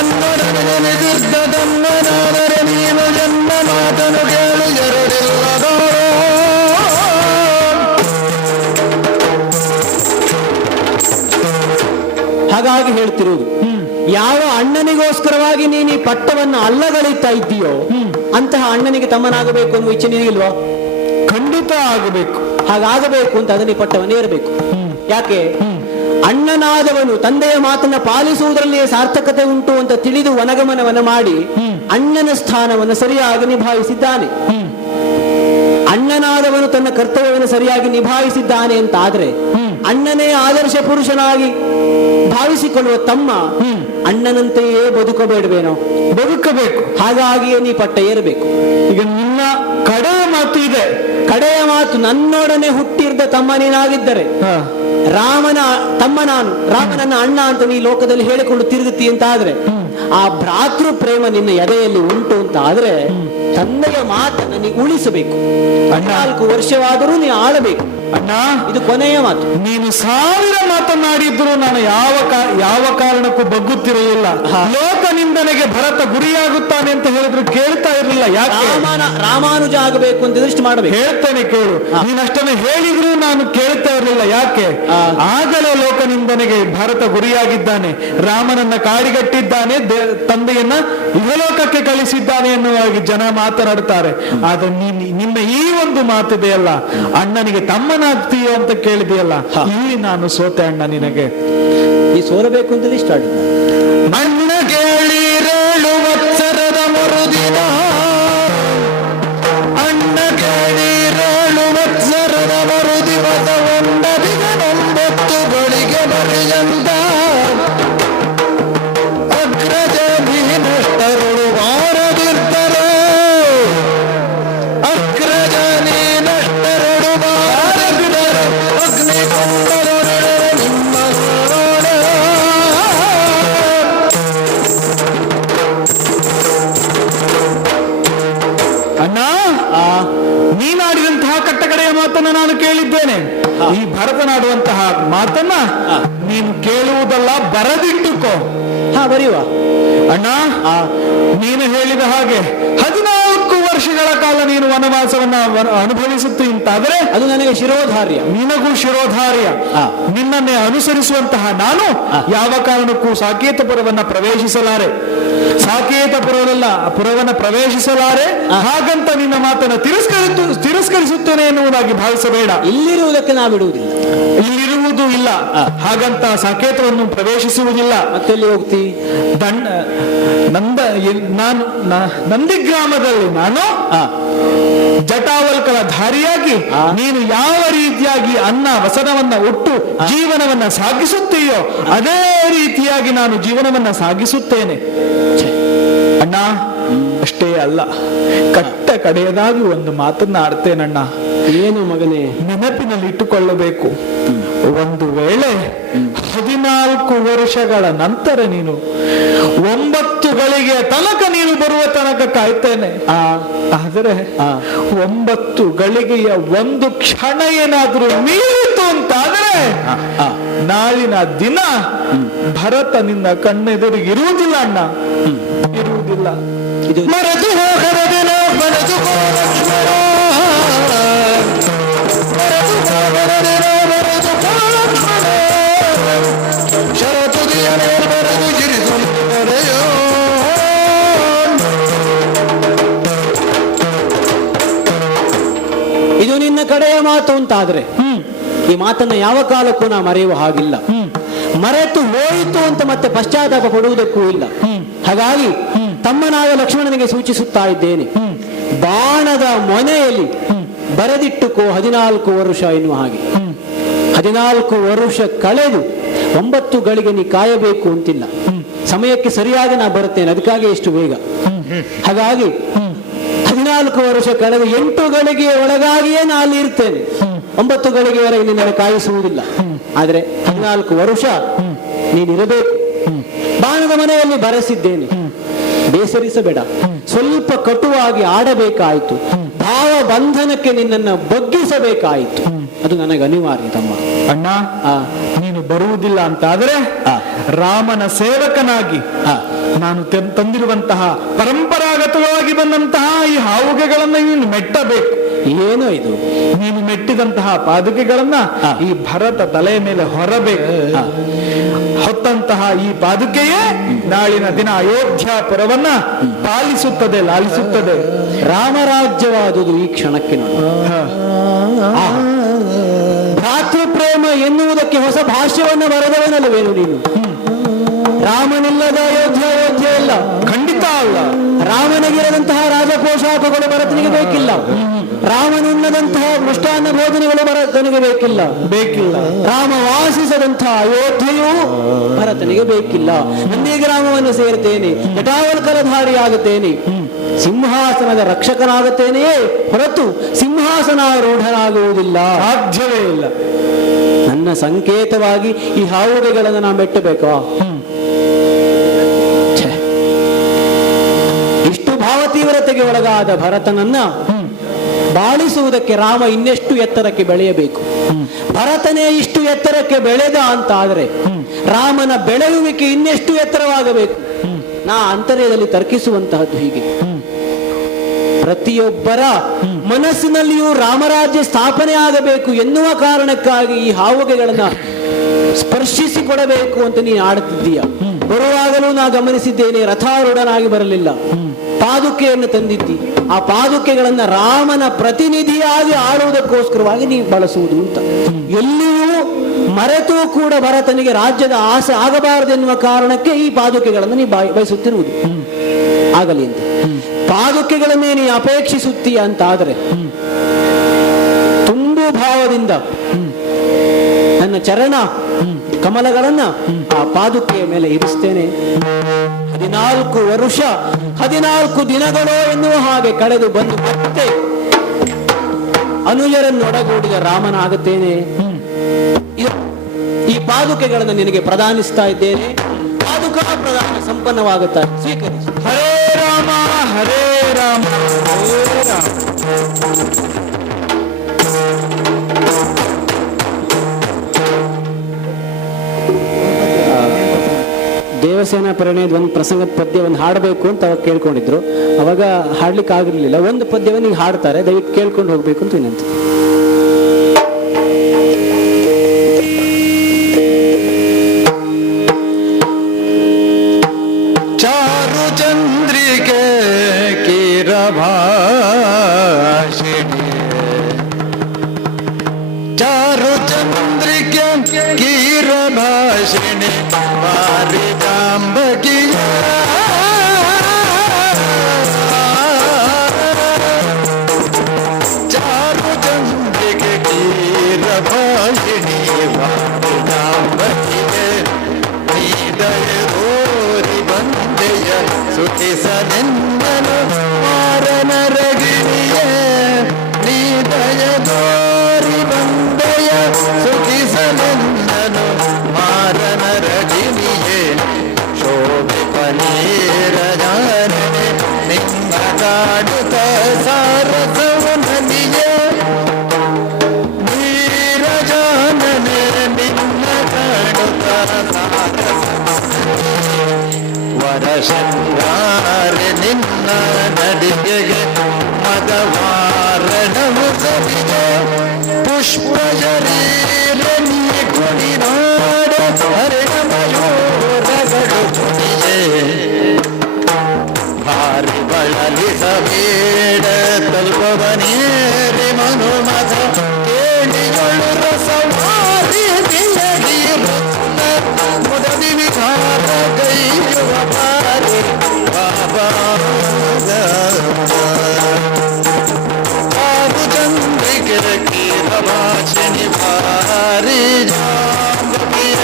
ಎನ್ನೊಡನೆ ಜನಿಸಿದ್ದ ತಮ್ಮನಾದರೆ ನೀನು, ಎನ್ನ ಮಾತನು ಕೇಳು ಎರಡಿಲ್ಲದೋ. ಹಾಗಾಗಿ ಹೇಳ್ತಿರುವುದು, ಯಾವ ಅಣ್ಣನಿಗೋಸ್ಕರವಾಗಿ ನೀನು ಈ ಪಟ್ಟವನ್ನು ಅಲ್ಲಗಲಿತಾ ಇದ್ದೀಯೋ ಅಂತಹ ಅಣ್ಣನಿಗೆ ತಮ್ಮನಾಗಬೇಕು ಅನ್ನುವ ಇಚ್ಛೆ ನಿನಗಿಲ್ವಾ? ಖಂಡಿತ ಆಗಬೇಕು. ಹಾಗಾಗಬೇಕು ಅಂತ ಅದನ್ನ ಈ ಪಟ್ಟವನ್ನು ಏರಬೇಕು. ಯಾಕೆ? ಅಣ್ಣನಾದವನು ತಂದೆಯ ಮಾತನ್ನ ಪಾಲಿಸುವುದರಲ್ಲಿಯೇ ಸಾರ್ಥಕತೆ ಉಂಟು ಅಂತ ತಿಳಿದು ವನಗಮನವನ್ನು ಮಾಡಿ ಅಣ್ಣನ ಸ್ಥಾನವನ್ನು ಸರಿಯಾಗಿ ನಿಭಾಯಿಸಿದ್ದಾನೆ. ಅಣ್ಣನಾದವನು ತನ್ನ ಕರ್ತವ್ಯವನ್ನು ಸರಿಯಾಗಿ ನಿಭಾಯಿಸಿದ್ದಾನೆ ಅಂತ ಆದ್ರೆ ಅಣ್ಣನೇ ಆದರ್ಶ ಪುರುಷನಾಗಿ ಭಾವಿಸಿಕೊಳ್ಳುವ ತಮ್ಮ ಅಣ್ಣನಂತೆಯೇ ಬದುಕಬೇಡವೇನೋ? ಬದುಕಬೇಕು. ಹಾಗಾಗಿಯೇ ನೀ ಪಟ್ಟ ಏರಬೇಕು. ಈಗ ನಿನ್ನ ಕಡೆಯ ಮಾತು ಇದೆ. ಕಡೆಯ ಮಾತು, ನನ್ನೊಡನೆ ಹುಟ್ಟಿರ್ದ ತಮ್ಮ ನೀನಾಗಿದ್ದರೆ ರಾಮನ ತಮ್ಮ ನಾನು, ರಾಮನನ್ನ ಅಣ್ಣ ಅಂತ ನೀ ಲೋಕದಲ್ಲಿ ಹೇಳಿಕೊಂಡು ತಿರುಗುತ್ತಿ ಅಂತ ಆದ್ರೆ ಆ ಭ್ರಾತೃ ಪ್ರೇಮ ನಿನ್ನ ಎದೆಯಲ್ಲಿ ಉಂಟು ಅಂತ ಅಂತ ಆದ್ರೆ ತಂದೆಯ ಮಾತನ್ನು ನೀ ಉಳಿಸಬೇಕು. 14 ವರ್ಷವಾದರೂ ನೀ ಆಳಬೇಕು. ಅಣ್ಣ, ಇದು ಕೊನೆಯ ಮಾತು. ನೀನು 1000 ಮಾತನಾಡಿದ್ರು ನಾನು ಯಾವ ಕಾರಣಕ್ಕೂ ಬಗ್ಗುತ್ತಿರಲಿಲ್ಲ. ಲೋಕ ನಿಂದನೆಗೆ ಭರತ ಗುರಿಯಾಗುತ್ತಾನೆ ಅಂತ ಹೇಳಿದ್ರು ಕೇಳ್ತಾ ಇರಲಿಲ್ಲ. ಯಾಕೆ? ರಾಮಾನುಜ ಆಗಬೇಕು ಅಂತ ದೃಷ್ಟಿ ಮಾಡಬೇಕು. ಹೇಳ್ತೇನೆ ಕೇಳು. ನೀನಷ್ಟನ್ನು ಹೇಳಿದ್ರು ನಾನು ಕೇಳ್ತಾ ಇರಲಿಲ್ಲ. ಯಾಕೆ? ಆಗಲೇ ಲೋಕ ನಿಂದನೆಗೆ ಭರತ ಗುರಿಯಾಗಿದ್ದಾನೆ, ರಾಮನನ್ನ ಕಾಡಿಗಟ್ಟಿದ್ದಾನೆ, ತಂದೆಯನ್ನ ಇಹಲೋಕಕ್ಕೆ ಕಳಿಸಿದ್ದಾನೆ ಎನ್ನುವಾಗಿ ಜನ ಮಾತನಾಡುತ್ತಾರೆ. ಆದ್ರೆ ನಿನ್ನ ಈ ಒಂದು ಮಾತಿದೆಯಲ್ಲ, ಅಣ್ಣನಿಗೆ ತಮ್ಮನಾಗ್ತೀಯೋ ಅಂತ ಕೇಳಿದೆಯಲ್ಲ, ಇಲ್ಲಿ ನಾನು ಸೋತೆ ಅಣ್ಣ. ನಿನಗೆ ಈ ಸೋಲಬೇಕು ಅಂತಲೇ ಸ್ಟಾರ್ಟ್. ಅಣ್ಣ ಕೇಳಿರೇಳು ವತ್ಸರದ ಮರುದಿನ, ಅಣ್ಣ ಕೇಳಿರೇಳು ವತ್ಸರದ ಮರುದಿವಸ ಒಂದದಿಗ 9 ಗಳಿಗೆ ಬರೆಯಂತ ಅಗ್ರಜ ನೀನಷ್ಟರುಳು ಬಾರದಿರ್ತಾರೆ, ಅಗ್ರಜ ನೀನಷ್ಟರುಳು ಬಾರದಿರ್ತಾರೆ, ಅಗ್ನಿ ಕೊಂಡರೊಡನೆ ನಿಮ್ಮ ಸೋಡ. ಅಣ್ಣ, ನೀನಾಡಿದಂತಹ ಕಟ್ಟಕಡೆಯ ಮಾತನ್ನ ನಾನು ಕೇಳಿದ್ದೇನೆ. ಈ ಭರತನಾಡುವಂತಹ ಮಾತನ್ನ ನೀನು ಕೇಳುವುದಲ್ಲ, ಬರದಿಟ್ಟುಕೋ. ಬರೆಯುವ ಅಣ್ಣ, ನೀನು ಹೇಳಿದ ಹಾಗೆ 14 ವರ್ಷಗಳ ಕಾಲ ನೀನು ವನವಾಸವನ್ನ ಅನುಭವಿಸುತ್ತಿ ಅಂತಾದರೆ ಅದು ನನಗೆ ಶಿರೋಧಾರ್ಯ, ನಿನಗೂ ಶಿರೋಧಾರ್ಯ. ನಿನ್ನನ್ನೇ ಅನುಸರಿಸುವಂತಹ ನಾನು ಯಾವ ಕಾರಣಕ್ಕೂ ಸಾಕೇತಪುರವನ್ನ ಪ್ರವೇಶಿಸಲಾರೆ, ಪುರವನ್ನ ಪ್ರವೇಶಿಸಲಾರೆ. ಹಾಗಂತ ನಿನ್ನ ಮಾತನ್ನ ತಿರಸ್ಕರಿಸುತ್ತೇನೆ ಎನ್ನುವುದಾಗಿ ಭಾವಿಸಬೇಡ. ಇಲ್ಲಿರುವುದಕ್ಕೆ ನಾ ಬಿಡುವುದಿಲ್ಲ, ಇಲ್ಲಿರುವುದು ಇಲ್ಲ. ಹಾಗಂತ ಸಾಕೇತವನ್ನು ಪ್ರವೇಶಿಸುವುದಿಲ್ಲ. ಮತ್ತೆಲ್ಲಿ ಹೋಗ್ತಿ? ನಂದಿಗ್ರಾಮದಲ್ಲಿ ನಾನು ಜಟಾವಲ್ಕರ ಧಾರಿಯಾಗಿ ನೀನು ಯಾವ ರೀತಿಯಾಗಿ ಅನ್ನ ವಸನವನ್ನ ಒಟ್ಟು ಜೀವನವನ್ನ ಸಾಗಿಸುತ್ತೀಯೋ ಅದೇ ರೀತಿಯಾಗಿ ನಾನು ಜೀವನವನ್ನ ಸಾಗಿಸುತ್ತೇನೆ ಅಣ್ಣ. ಅಷ್ಟೇ ಅಲ್ಲ, ಕಟ್ಟ ಕಡೆಯದಾಗಿ ಒಂದು ಮಾತನ್ನ ಆಡ್ತೇನಣ್ಣ. ಏನು ಮಗನೇ? ನೆನಪಿನಲ್ಲಿ ಇಟ್ಟುಕೊಳ್ಳಬೇಕು. ಒಂದು ವೇಳೆ 14 ವರ್ಷಗಳ ನಂತರ ನೀನು 9 ಗಳಿಗೆ ತನಕ ನೀನು ಬರುವ ತನಕ ಕಾಯ್ತೇನೆ. ಆದರೆ 9 ಗಳಿಗೆಯ ಒಂದು ಕ್ಷಣ ಏನಾದ್ರೂ ಮೀರಿತು ಅಂತಾದ್ರೆ ನಾಳಿನ ದಿನ ಭರತ ನಿನ್ನ ಕಣ್ಣೆದುರಿಗೆ ಇರುವುದಿಲ್ಲ ಅಣ್ಣ, ಇರುವುದಿಲ್ಲ. ಇದು ಮರೆತು ಹೋಗರದಿನ ಮರೆತು ಲಕ್ಷ್ಮಣ, ಮರೆತು ಹೋಗರದಿನ ಮರೆತು ಲಕ್ಷ್ಮಣ, ಶರತುದಿಯ ಬರೆದು ಗಿರಿದು ಬರೆಯೋ. ಇದು ನಿನ್ನ ಕಡೆಯ ಮಾತು ಅಂತಾದ್ರೆ ಈ ಮಾತನ್ನ ಯಾವ ಕಾಲಕ್ಕೂ ನಾ ಮರೆಯುವ ಹಾಗಿಲ್ಲ. ಮರೆತು ಹೋಯಿತು ಅಂತ ಮತ್ತೆ ಪಶ್ಚಾತ್ತಾಪ ಪಡುವುದಕ್ಕೂ ಇಲ್ಲ. ಹಾಗಾಗಿ ತಮ್ಮನಾದ ಲಕ್ಷ್ಮಣನಿಗೆ ಸೂಚಿಸುತ್ತಾ ಇದ್ದೇನೆ, ಬಾಣದ ಮೊನೆಯಲ್ಲಿ ಬರೆದಿಟ್ಟುಕೋ 14 ವರ್ಷ ಎನ್ನುವ ಹಾಗೆ. 14 ವರ್ಷ ಕಳೆದು 9 ಗಳಿಗೆ ನೀ ಕಾಯಬೇಕು ಅಂತಿಲ್ಲ. ಸಮಯಕ್ಕೆ ಸರಿಯಾಗಿ ನಾ ಬರುತ್ತೇನೆ, ಅದಕ್ಕಾಗಿ ಎಷ್ಟು ಬೇಗ. ಹಾಗಾಗಿ 14 ವರ್ಷ ಕಳೆದು 8 ಗಳಿಗೆ ಒಳಗಾಗಿಯೇ ನಾ ಅಲ್ಲಿ ಇರ್ತೇನೆ. 9 ಗಳಿಗೆವರೆಗೆ ನಿನ್ನನ್ನು ಕಾಯಿಸುವುದಿಲ್ಲ. ಆದ್ರೆ 14 ವರ್ಷ ನೀನಿರಬೇಕು. ಬಾಣದ ಮನೆಯಲ್ಲಿ ಬರೆಸಿದ್ದೇನೆ, ಬೇಸರಿಸಬೇಡ. ಸ್ವಲ್ಪ ಕಟುವಾಗಿ ಆಡಬೇಕಾಯಿತು, ಭಾವ ಬಂಧನಕ್ಕೆ ನಿನ್ನನ್ನು ಬಗ್ಗಿಸಬೇಕಾಯಿತು. ಅದು ನನಗೆ ಅನಿವಾರ್ಯ ತಮ್ಮ. ಅಣ್ಣ, ನೀನು ಬರುವುದಿಲ್ಲ ಅಂತಾದ್ರೆ ರಾಮನ ಸೇವಕನಾಗಿ ನಾನು ತಂದಿರುವಂತಹ ಪರಂಪರಾಗತವಾಗಿ ಬಂದಂತಹ ಈ ಹಾವುಗೆಗಳನ್ನ ನೀನು ಮೆಟ್ಟಬೇಕು. ಏನೋ ಇದು, ನೀನು ಮೆಟ್ಟಿದಂತಹ ಪಾದುಕೆಗಳನ್ನ ಈ ಭರತ ತಲೆಯ ಮೇಲೆ ಹೊರಬೇಕು. ಹೊತ್ತಂತಹ ಈ ಪಾದುಕೆಯೇ ನಾಳಿನ ದಿನ ಅಯೋಧ್ಯಾಪುರವನ್ನ ಪಾಲಿಸುತ್ತದೆ, ಲಾಲಿಸುತ್ತದೆ. ರಾಮರಾಜ್ಯವಾದುದು ಈ ಕ್ಷಣಕ್ಕೆ ನೋಡಿ. ಭ್ರಾತೃಪ್ರೇಮ ಎನ್ನುವುದಕ್ಕೆ ಹೊಸ ಭಾಷ್ಯವನ್ನು ಬರೆದವನಲ್ಲವೇನು ನೀನು? ರಾಮನಿಲ್ಲದ ಅಯೋಧ್ಯ ಇಲ್ಲ, ಖಂಡಿತ ಅಲ್ಲ. ರಾಮನಿಗಿರದಂತಹ ರಾಜಪೋಷಾಕಗಳು ಭರತನಿಗೆ ಬೇಕಿಲ್ಲ. ರಾಮನುನ್ನದಂತಹ ಮೃಷ್ಟಾನ್ನ ಭೋಜನಗಳು ಭರತನಿಗೆ ಬೇಕಿಲ್ಲ. ರಾಮ ವಾಸಿಸದಂತಹ ಅಯೋಧ್ಯೆಯು ಭರತನಿಗೆ ಬೇಕಿಲ್ಲ. ನಂದಿಗ್ರಾಮವನ್ನು ಸೇರ್ತೇನೆ, ಜಟಾವಲ್ಕರಧಾರಿಯಾಗುತ್ತೇನೆ, ಸಿಂಹಾಸನದ ರಕ್ಷಕನಾಗುತ್ತೇನೆಯೇ ಹೊರತು ಸಿಂಹಾಸನಾರೂಢನಾಗುವುದಿಲ್ಲ, ಸಾಧ್ಯವೇ ಇಲ್ಲ. ನನ್ನ ಸಂಕೇತವಾಗಿ ಈ ಹಾವುಗೆಗಳನ್ನು ನಾ ಮೆಟ್ಟಬೇಕಾ? ಇಷ್ಟು ಭಾವತೀವ್ರತೆಗೆ ಒಳಗಾದ ಭರತನನ್ನ ಬಾಳಿಸುವುದಕ್ಕೆ ರಾಮ ಇನ್ನೆಷ್ಟು ಎತ್ತರಕ್ಕೆ ಬೆಳೆಯಬೇಕು. ಭರತನೇ ಇಷ್ಟು ಎತ್ತರಕ್ಕೆ ಬೆಳೆದ ಅಂತ ಆದರೆ ರಾಮನ ಬೆಳೆಯುವಿಕೆ ಇನ್ನೆಷ್ಟು ಎತ್ತರವಾಗಬೇಕು. ನಾ ಅಂತರ್ಯದಲ್ಲಿ ತರ್ಕಿಸುವಂತಹದ್ದು ಹೀಗೆ. ಪ್ರತಿಯೊಬ್ಬರ ಮನಸ್ಸಿನಲ್ಲಿಯೂ ರಾಮರಾಜ್ಯ ಸ್ಥಾಪನೆ ಆಗಬೇಕು ಎನ್ನುವ ಕಾರಣಕ್ಕಾಗಿ ಈ ಹಾವುಗೆಗಳನ್ನ ಸ್ಪರ್ಶಿಸಿಕೊಡಬೇಕು ಅಂತ ನೀನು ಆಡುತ್ತಿದ್ದೀಯ. ಬರುವಾಗಲೂ ನಾ ಗಮನಿಸಿದ್ದೇನೆ, ರಥಾರೂಢನಾಗಿ ಬರಲಿಲ್ಲ, ಪಾದುಕೆಯನ್ನು ತಂದಿದ್ದಿ. ಆ ಪಾದುಕೆಗಳನ್ನ ರಾಮನ ಪ್ರತಿನಿಧಿಯಾಗಿ ಆಳುವುದಕ್ಕೋಸ್ಕರವಾಗಿ ನೀವು ಬಳಸುವುದು ಅಂತ. ಎಲ್ಲಿಯೂ ಮರೆತೂ ಕೂಡ ಭರತನಿಗೆ ರಾಜ್ಯದ ಆಸೆ ಆಗಬಾರದೆನ್ನುವ ಕಾರಣಕ್ಕೆ ಈ ಪಾದುಕೆಗಳನ್ನು ನೀವು ಬಯಸುತ್ತಿರುವುದು. ಆಗಲಿ ಅಂತ ಪಾದುಕೆಗಳನ್ನೇ ನೀ ಅಪೇಕ್ಷಿಸುತ್ತೀಯ ಅಂತ ಆದರೆ ತುಂಬು ಭಾವದಿಂದ ನನ್ನ ಚರಣ ಕಮಲಗಳನ್ನ ಆ ಪಾದುಕೆಯ ಮೇಲೆ ಇರಿಸ್ತೇನೆ. 14 ವರುಷ 14 ದಿನಗಳೋ ಎನ್ನುವ ಹಾಗೆ ಕಳೆದು ಬಂದು ಮತ್ತೆ ಅನುಜರನ್ನೊಡಗೂಡಿದ ರಾಮನಾಗುತ್ತೇನೆ. ಈ ಪಾದುಕೆಗಳನ್ನು ನಿನಗೆ ಪ್ರದಾನಿಸ್ತಾ ಇದ್ದೇನೆ. ಪಾದುಕಾ ಪ್ರದಾನ ಸಂಪನ್ನವಾಗುತ್ತಾ ಸ್ವೀಕರಿಸಿ. ಹರೇ ರಾಮ ಹರೇ ರಾಮ ಹರೇ ರಾಮ. ದೇವಸೇನಾ ಪರಿಣಯದ ಒಂದು ಪ್ರಸಂಗದ ಪದ್ಯ ಒಂದು ಹಾಡಬೇಕು ಅಂತ ಅವಾಗ ಕೇಳ್ಕೊಂಡಿದ್ರು. ಅವಾಗ ಹಾಡ್ಲಿಕ್ಕೆ ಆಗಿರ್ಲಿಲ್ಲ. ಒಂದು ಪದ್ಯವನ್ನು ಈಗ ಹಾಡ್ತಾರೆ, ದಯವಿಟ್ಟು ಕೇಳ್ಕೊಂಡು ಹೋಗ್ಬೇಕು ಅಂತ ವಿನಂತಿ. ಚಾರು ಚಂದ್ರಿಕೆ ಕಿರಭಾಷಿಣಿ, ಚಾರು ಚಂದ್ರಿಕೆ ಕಿರಭಾಷಿಣಿ ಪಾರಿಜಾಂಬಕಿಯ ಚಾರು ಚಂದ್ರಿಕೆ ಕಿರಭಾಷಿಣಿ ಪಾರಿಜಾಂಬಕಿಗೆ ನೀದಯರೋರಿ ಬಂದೆಯ ಸುಖಿಸನೆಂದನು ಮಾರನರಗಿಣಿಯೇ, ನೀದಯದೋರಿ ಬಂದೆಯ ಸುಖಿಸನೆಂದನು ಮಾರನರಗಿಣಿಯೇ, ಶೋಭೆ ಪನೀರಜಾನನೆ ನಿನ್ನ ಕಾಡುತ್ತ ಸಾರಸವು ನನಿಯೇ, ನೀರಜಾನನೆ ನಿನ್ನ ಕಾಡುತ್ತ ವರಶೃಂಗಾರೆ ನಿನ್ನ ನಡಿಗೆಗೆ ಮದವಾರಣವು ಸವಿದೆ, ಪುಷ್ಪ ಶರೀರ ನೀ ಕುಣಿನಾಡ ಹರಿಣಮಯೂರಗಳು ಕುಣಿಯೇ, ಭಾರಿ ಬಳಲಿಸಬೇಡ ತಲ್ಪವನೇರಿ ಮನುಮದ ಕೇಳಿಗಳು ರಸವಾರಿ ದಿಯಗಿರುತ್ತ ಮುದದಿ ವಿಚಾರ ಕೈಯುವ ಪಾರಿ ಬಾಬಾ ಪಾದು ಚಂದ್ರಿಕೆ ಕಿರಭಾಷಿಣಿ ಪಾರಿ ಜಾಂಬಕಿಯ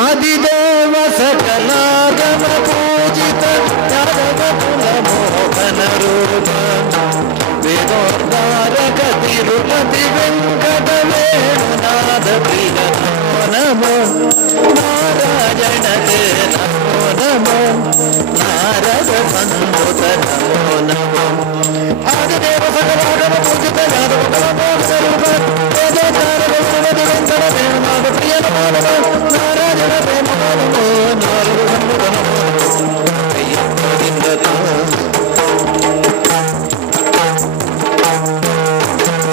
ಆದಿದೇವ ಸಕಲಾಗಮ ಪೂಜಿತ ಯಾದವ ಕುಲ ಮೋಹನ ರೂಪ ವೇದೋದ್ಧಾರಕ ತಿರುಪತಿ ವೆಂಕಟ ವೇಣುನಾಥ ಪ್ರಿಯ ನಮೋ ನಾರಾಯಣತೆ ನಮೋ ನಮೋ ನಾರದ ಸಂಭುತ ನಮೋ ನಮೋ ಆದಿದೇವ ಸಕಲಾಗಮ ಪೂಜಿತ ಯಾದವ ಕುಲ ಮೋಹನ ರೂಪ ವೇದೋದ್ಧಾರಕ ತಿರುಪತಿ ವೆಂಕಟ ವೇಣುನಾಥ ಪ್ರಿಯ ನಮೋ ನಮೋ ನಾರಾಯಣ ನಮೋ ನಮೋ ನಾರದ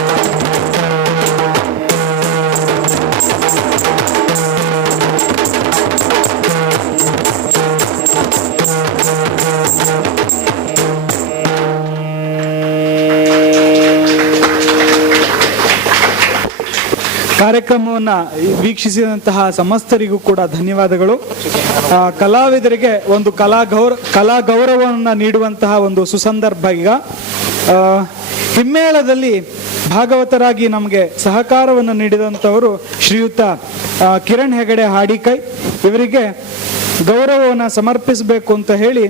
ಸಂಭುತ ನಮೋ ಕಾರ್ಯಕ್ರಮವನ್ನು ವೀಕ್ಷಿಸಿದಂತಹ ಸಮಸ್ತರಿಗೂ ಕೂಡ ಧನ್ಯವಾದಗಳು. ಕಲಾವಿದರಿಗೆ ಒಂದು ಕಲಾ ಗೌರವವನ್ನು ನೀಡುವಂತಹ ಒಂದು ಸುಸಂದರ್ಭ ಈಗ. ಹಿಮ್ಮೇಳದಲ್ಲಿ ಭಾಗವತರಾಗಿ ನಮಗೆ ಸಹಕಾರವನ್ನು ನೀಡಿದಂಥವರು ಶ್ರೀಯುತ ಕಿರಣ್ ಹೆಗಡೆ ಹಾಡಿಕೈ. ಇವರಿಗೆ ಗೌರವವನ್ನು ಸಮರ್ಪಿಸಬೇಕು ಅಂತ ಹೇಳಿ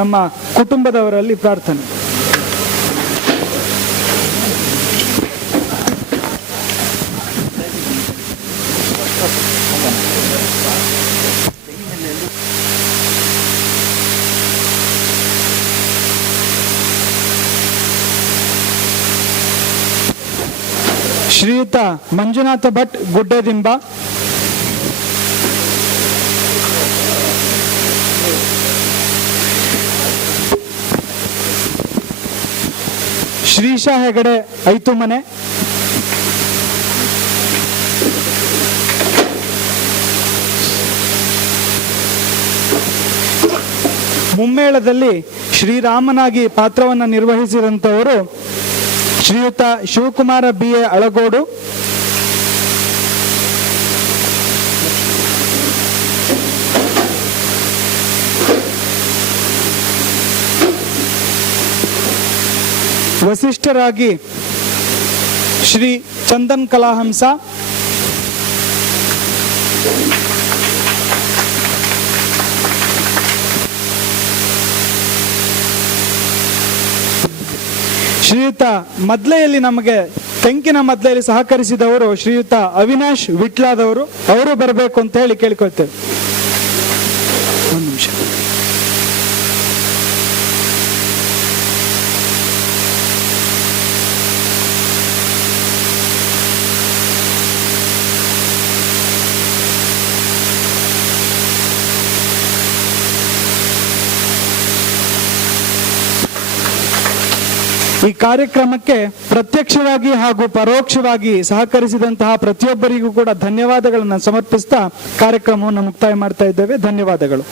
ನಮ್ಮ ಕುಟುಂಬದವರಲ್ಲಿ ಪ್ರಾರ್ಥನೆ. ಶ್ರೀಯುತ ಮಂಜುನಾಥ ಭಟ್ ಗುಡ್ಡೆದಿಂಬ, ಶ್ರೀಶಾ ಹೆಗಡೆ ಐತುಮನೆ, ಮುಮ್ಮೇಳದಲ್ಲಿ ಶ್ರೀರಾಮನಾಗಿ ಪಾತ್ರವನ್ನು ನಿರ್ವಹಿಸಿದಂಥವರು ಶ್ರೀಯುತ ಶಿವಕುಮಾರ BA ಅಳಗೋಡು, ವಸಿಷ್ಠರಾಗಿ ಶ್ರೀ ಚಂದನ್ ಕಲಾಹಂಸ, ಶ್ರೀಯುತ ಮದ್ಲೆಯಲ್ಲಿ ನಮಗೆ ತೆಂಕಿನ ಮದ್ಲೆಯಲ್ಲಿ ಸಹಕರಿಸಿದವರು ಶ್ರೀಯುತ ಅವಿನಾಶ್ ವಿಟ್ಲಾದವರು, ಅವರು ಬರಬೇಕು ಅಂತ ಹೇಳಿ ಕೇಳಿಕೊಳ್ತೇವೆ. ಒಂದು ನಿಮಿಷ. ಈ ಕಾರ್ಯಕ್ರಮಕ್ಕೆ ಪ್ರತ್ಯಕ್ಷವಾಗಿ ಹಾಗೂ ಪರೋಕ್ಷವಾಗಿ ಸಹಕರಿಸಿದಂತಹ ಪ್ರತಿಯೊಬ್ಬರಿಗೂ ಕೂಡ ಧನ್ಯವಾದಗಳನ್ನು ಸಮರ್ಪಿಸ್ತಾ ಕಾರ್ಯಕ್ರಮವನ್ನು ಮುಕ್ತಾಯ ಮಾಡ್ತಾ ಇದ್ದೇವೆ. ಧನ್ಯವಾದಗಳು.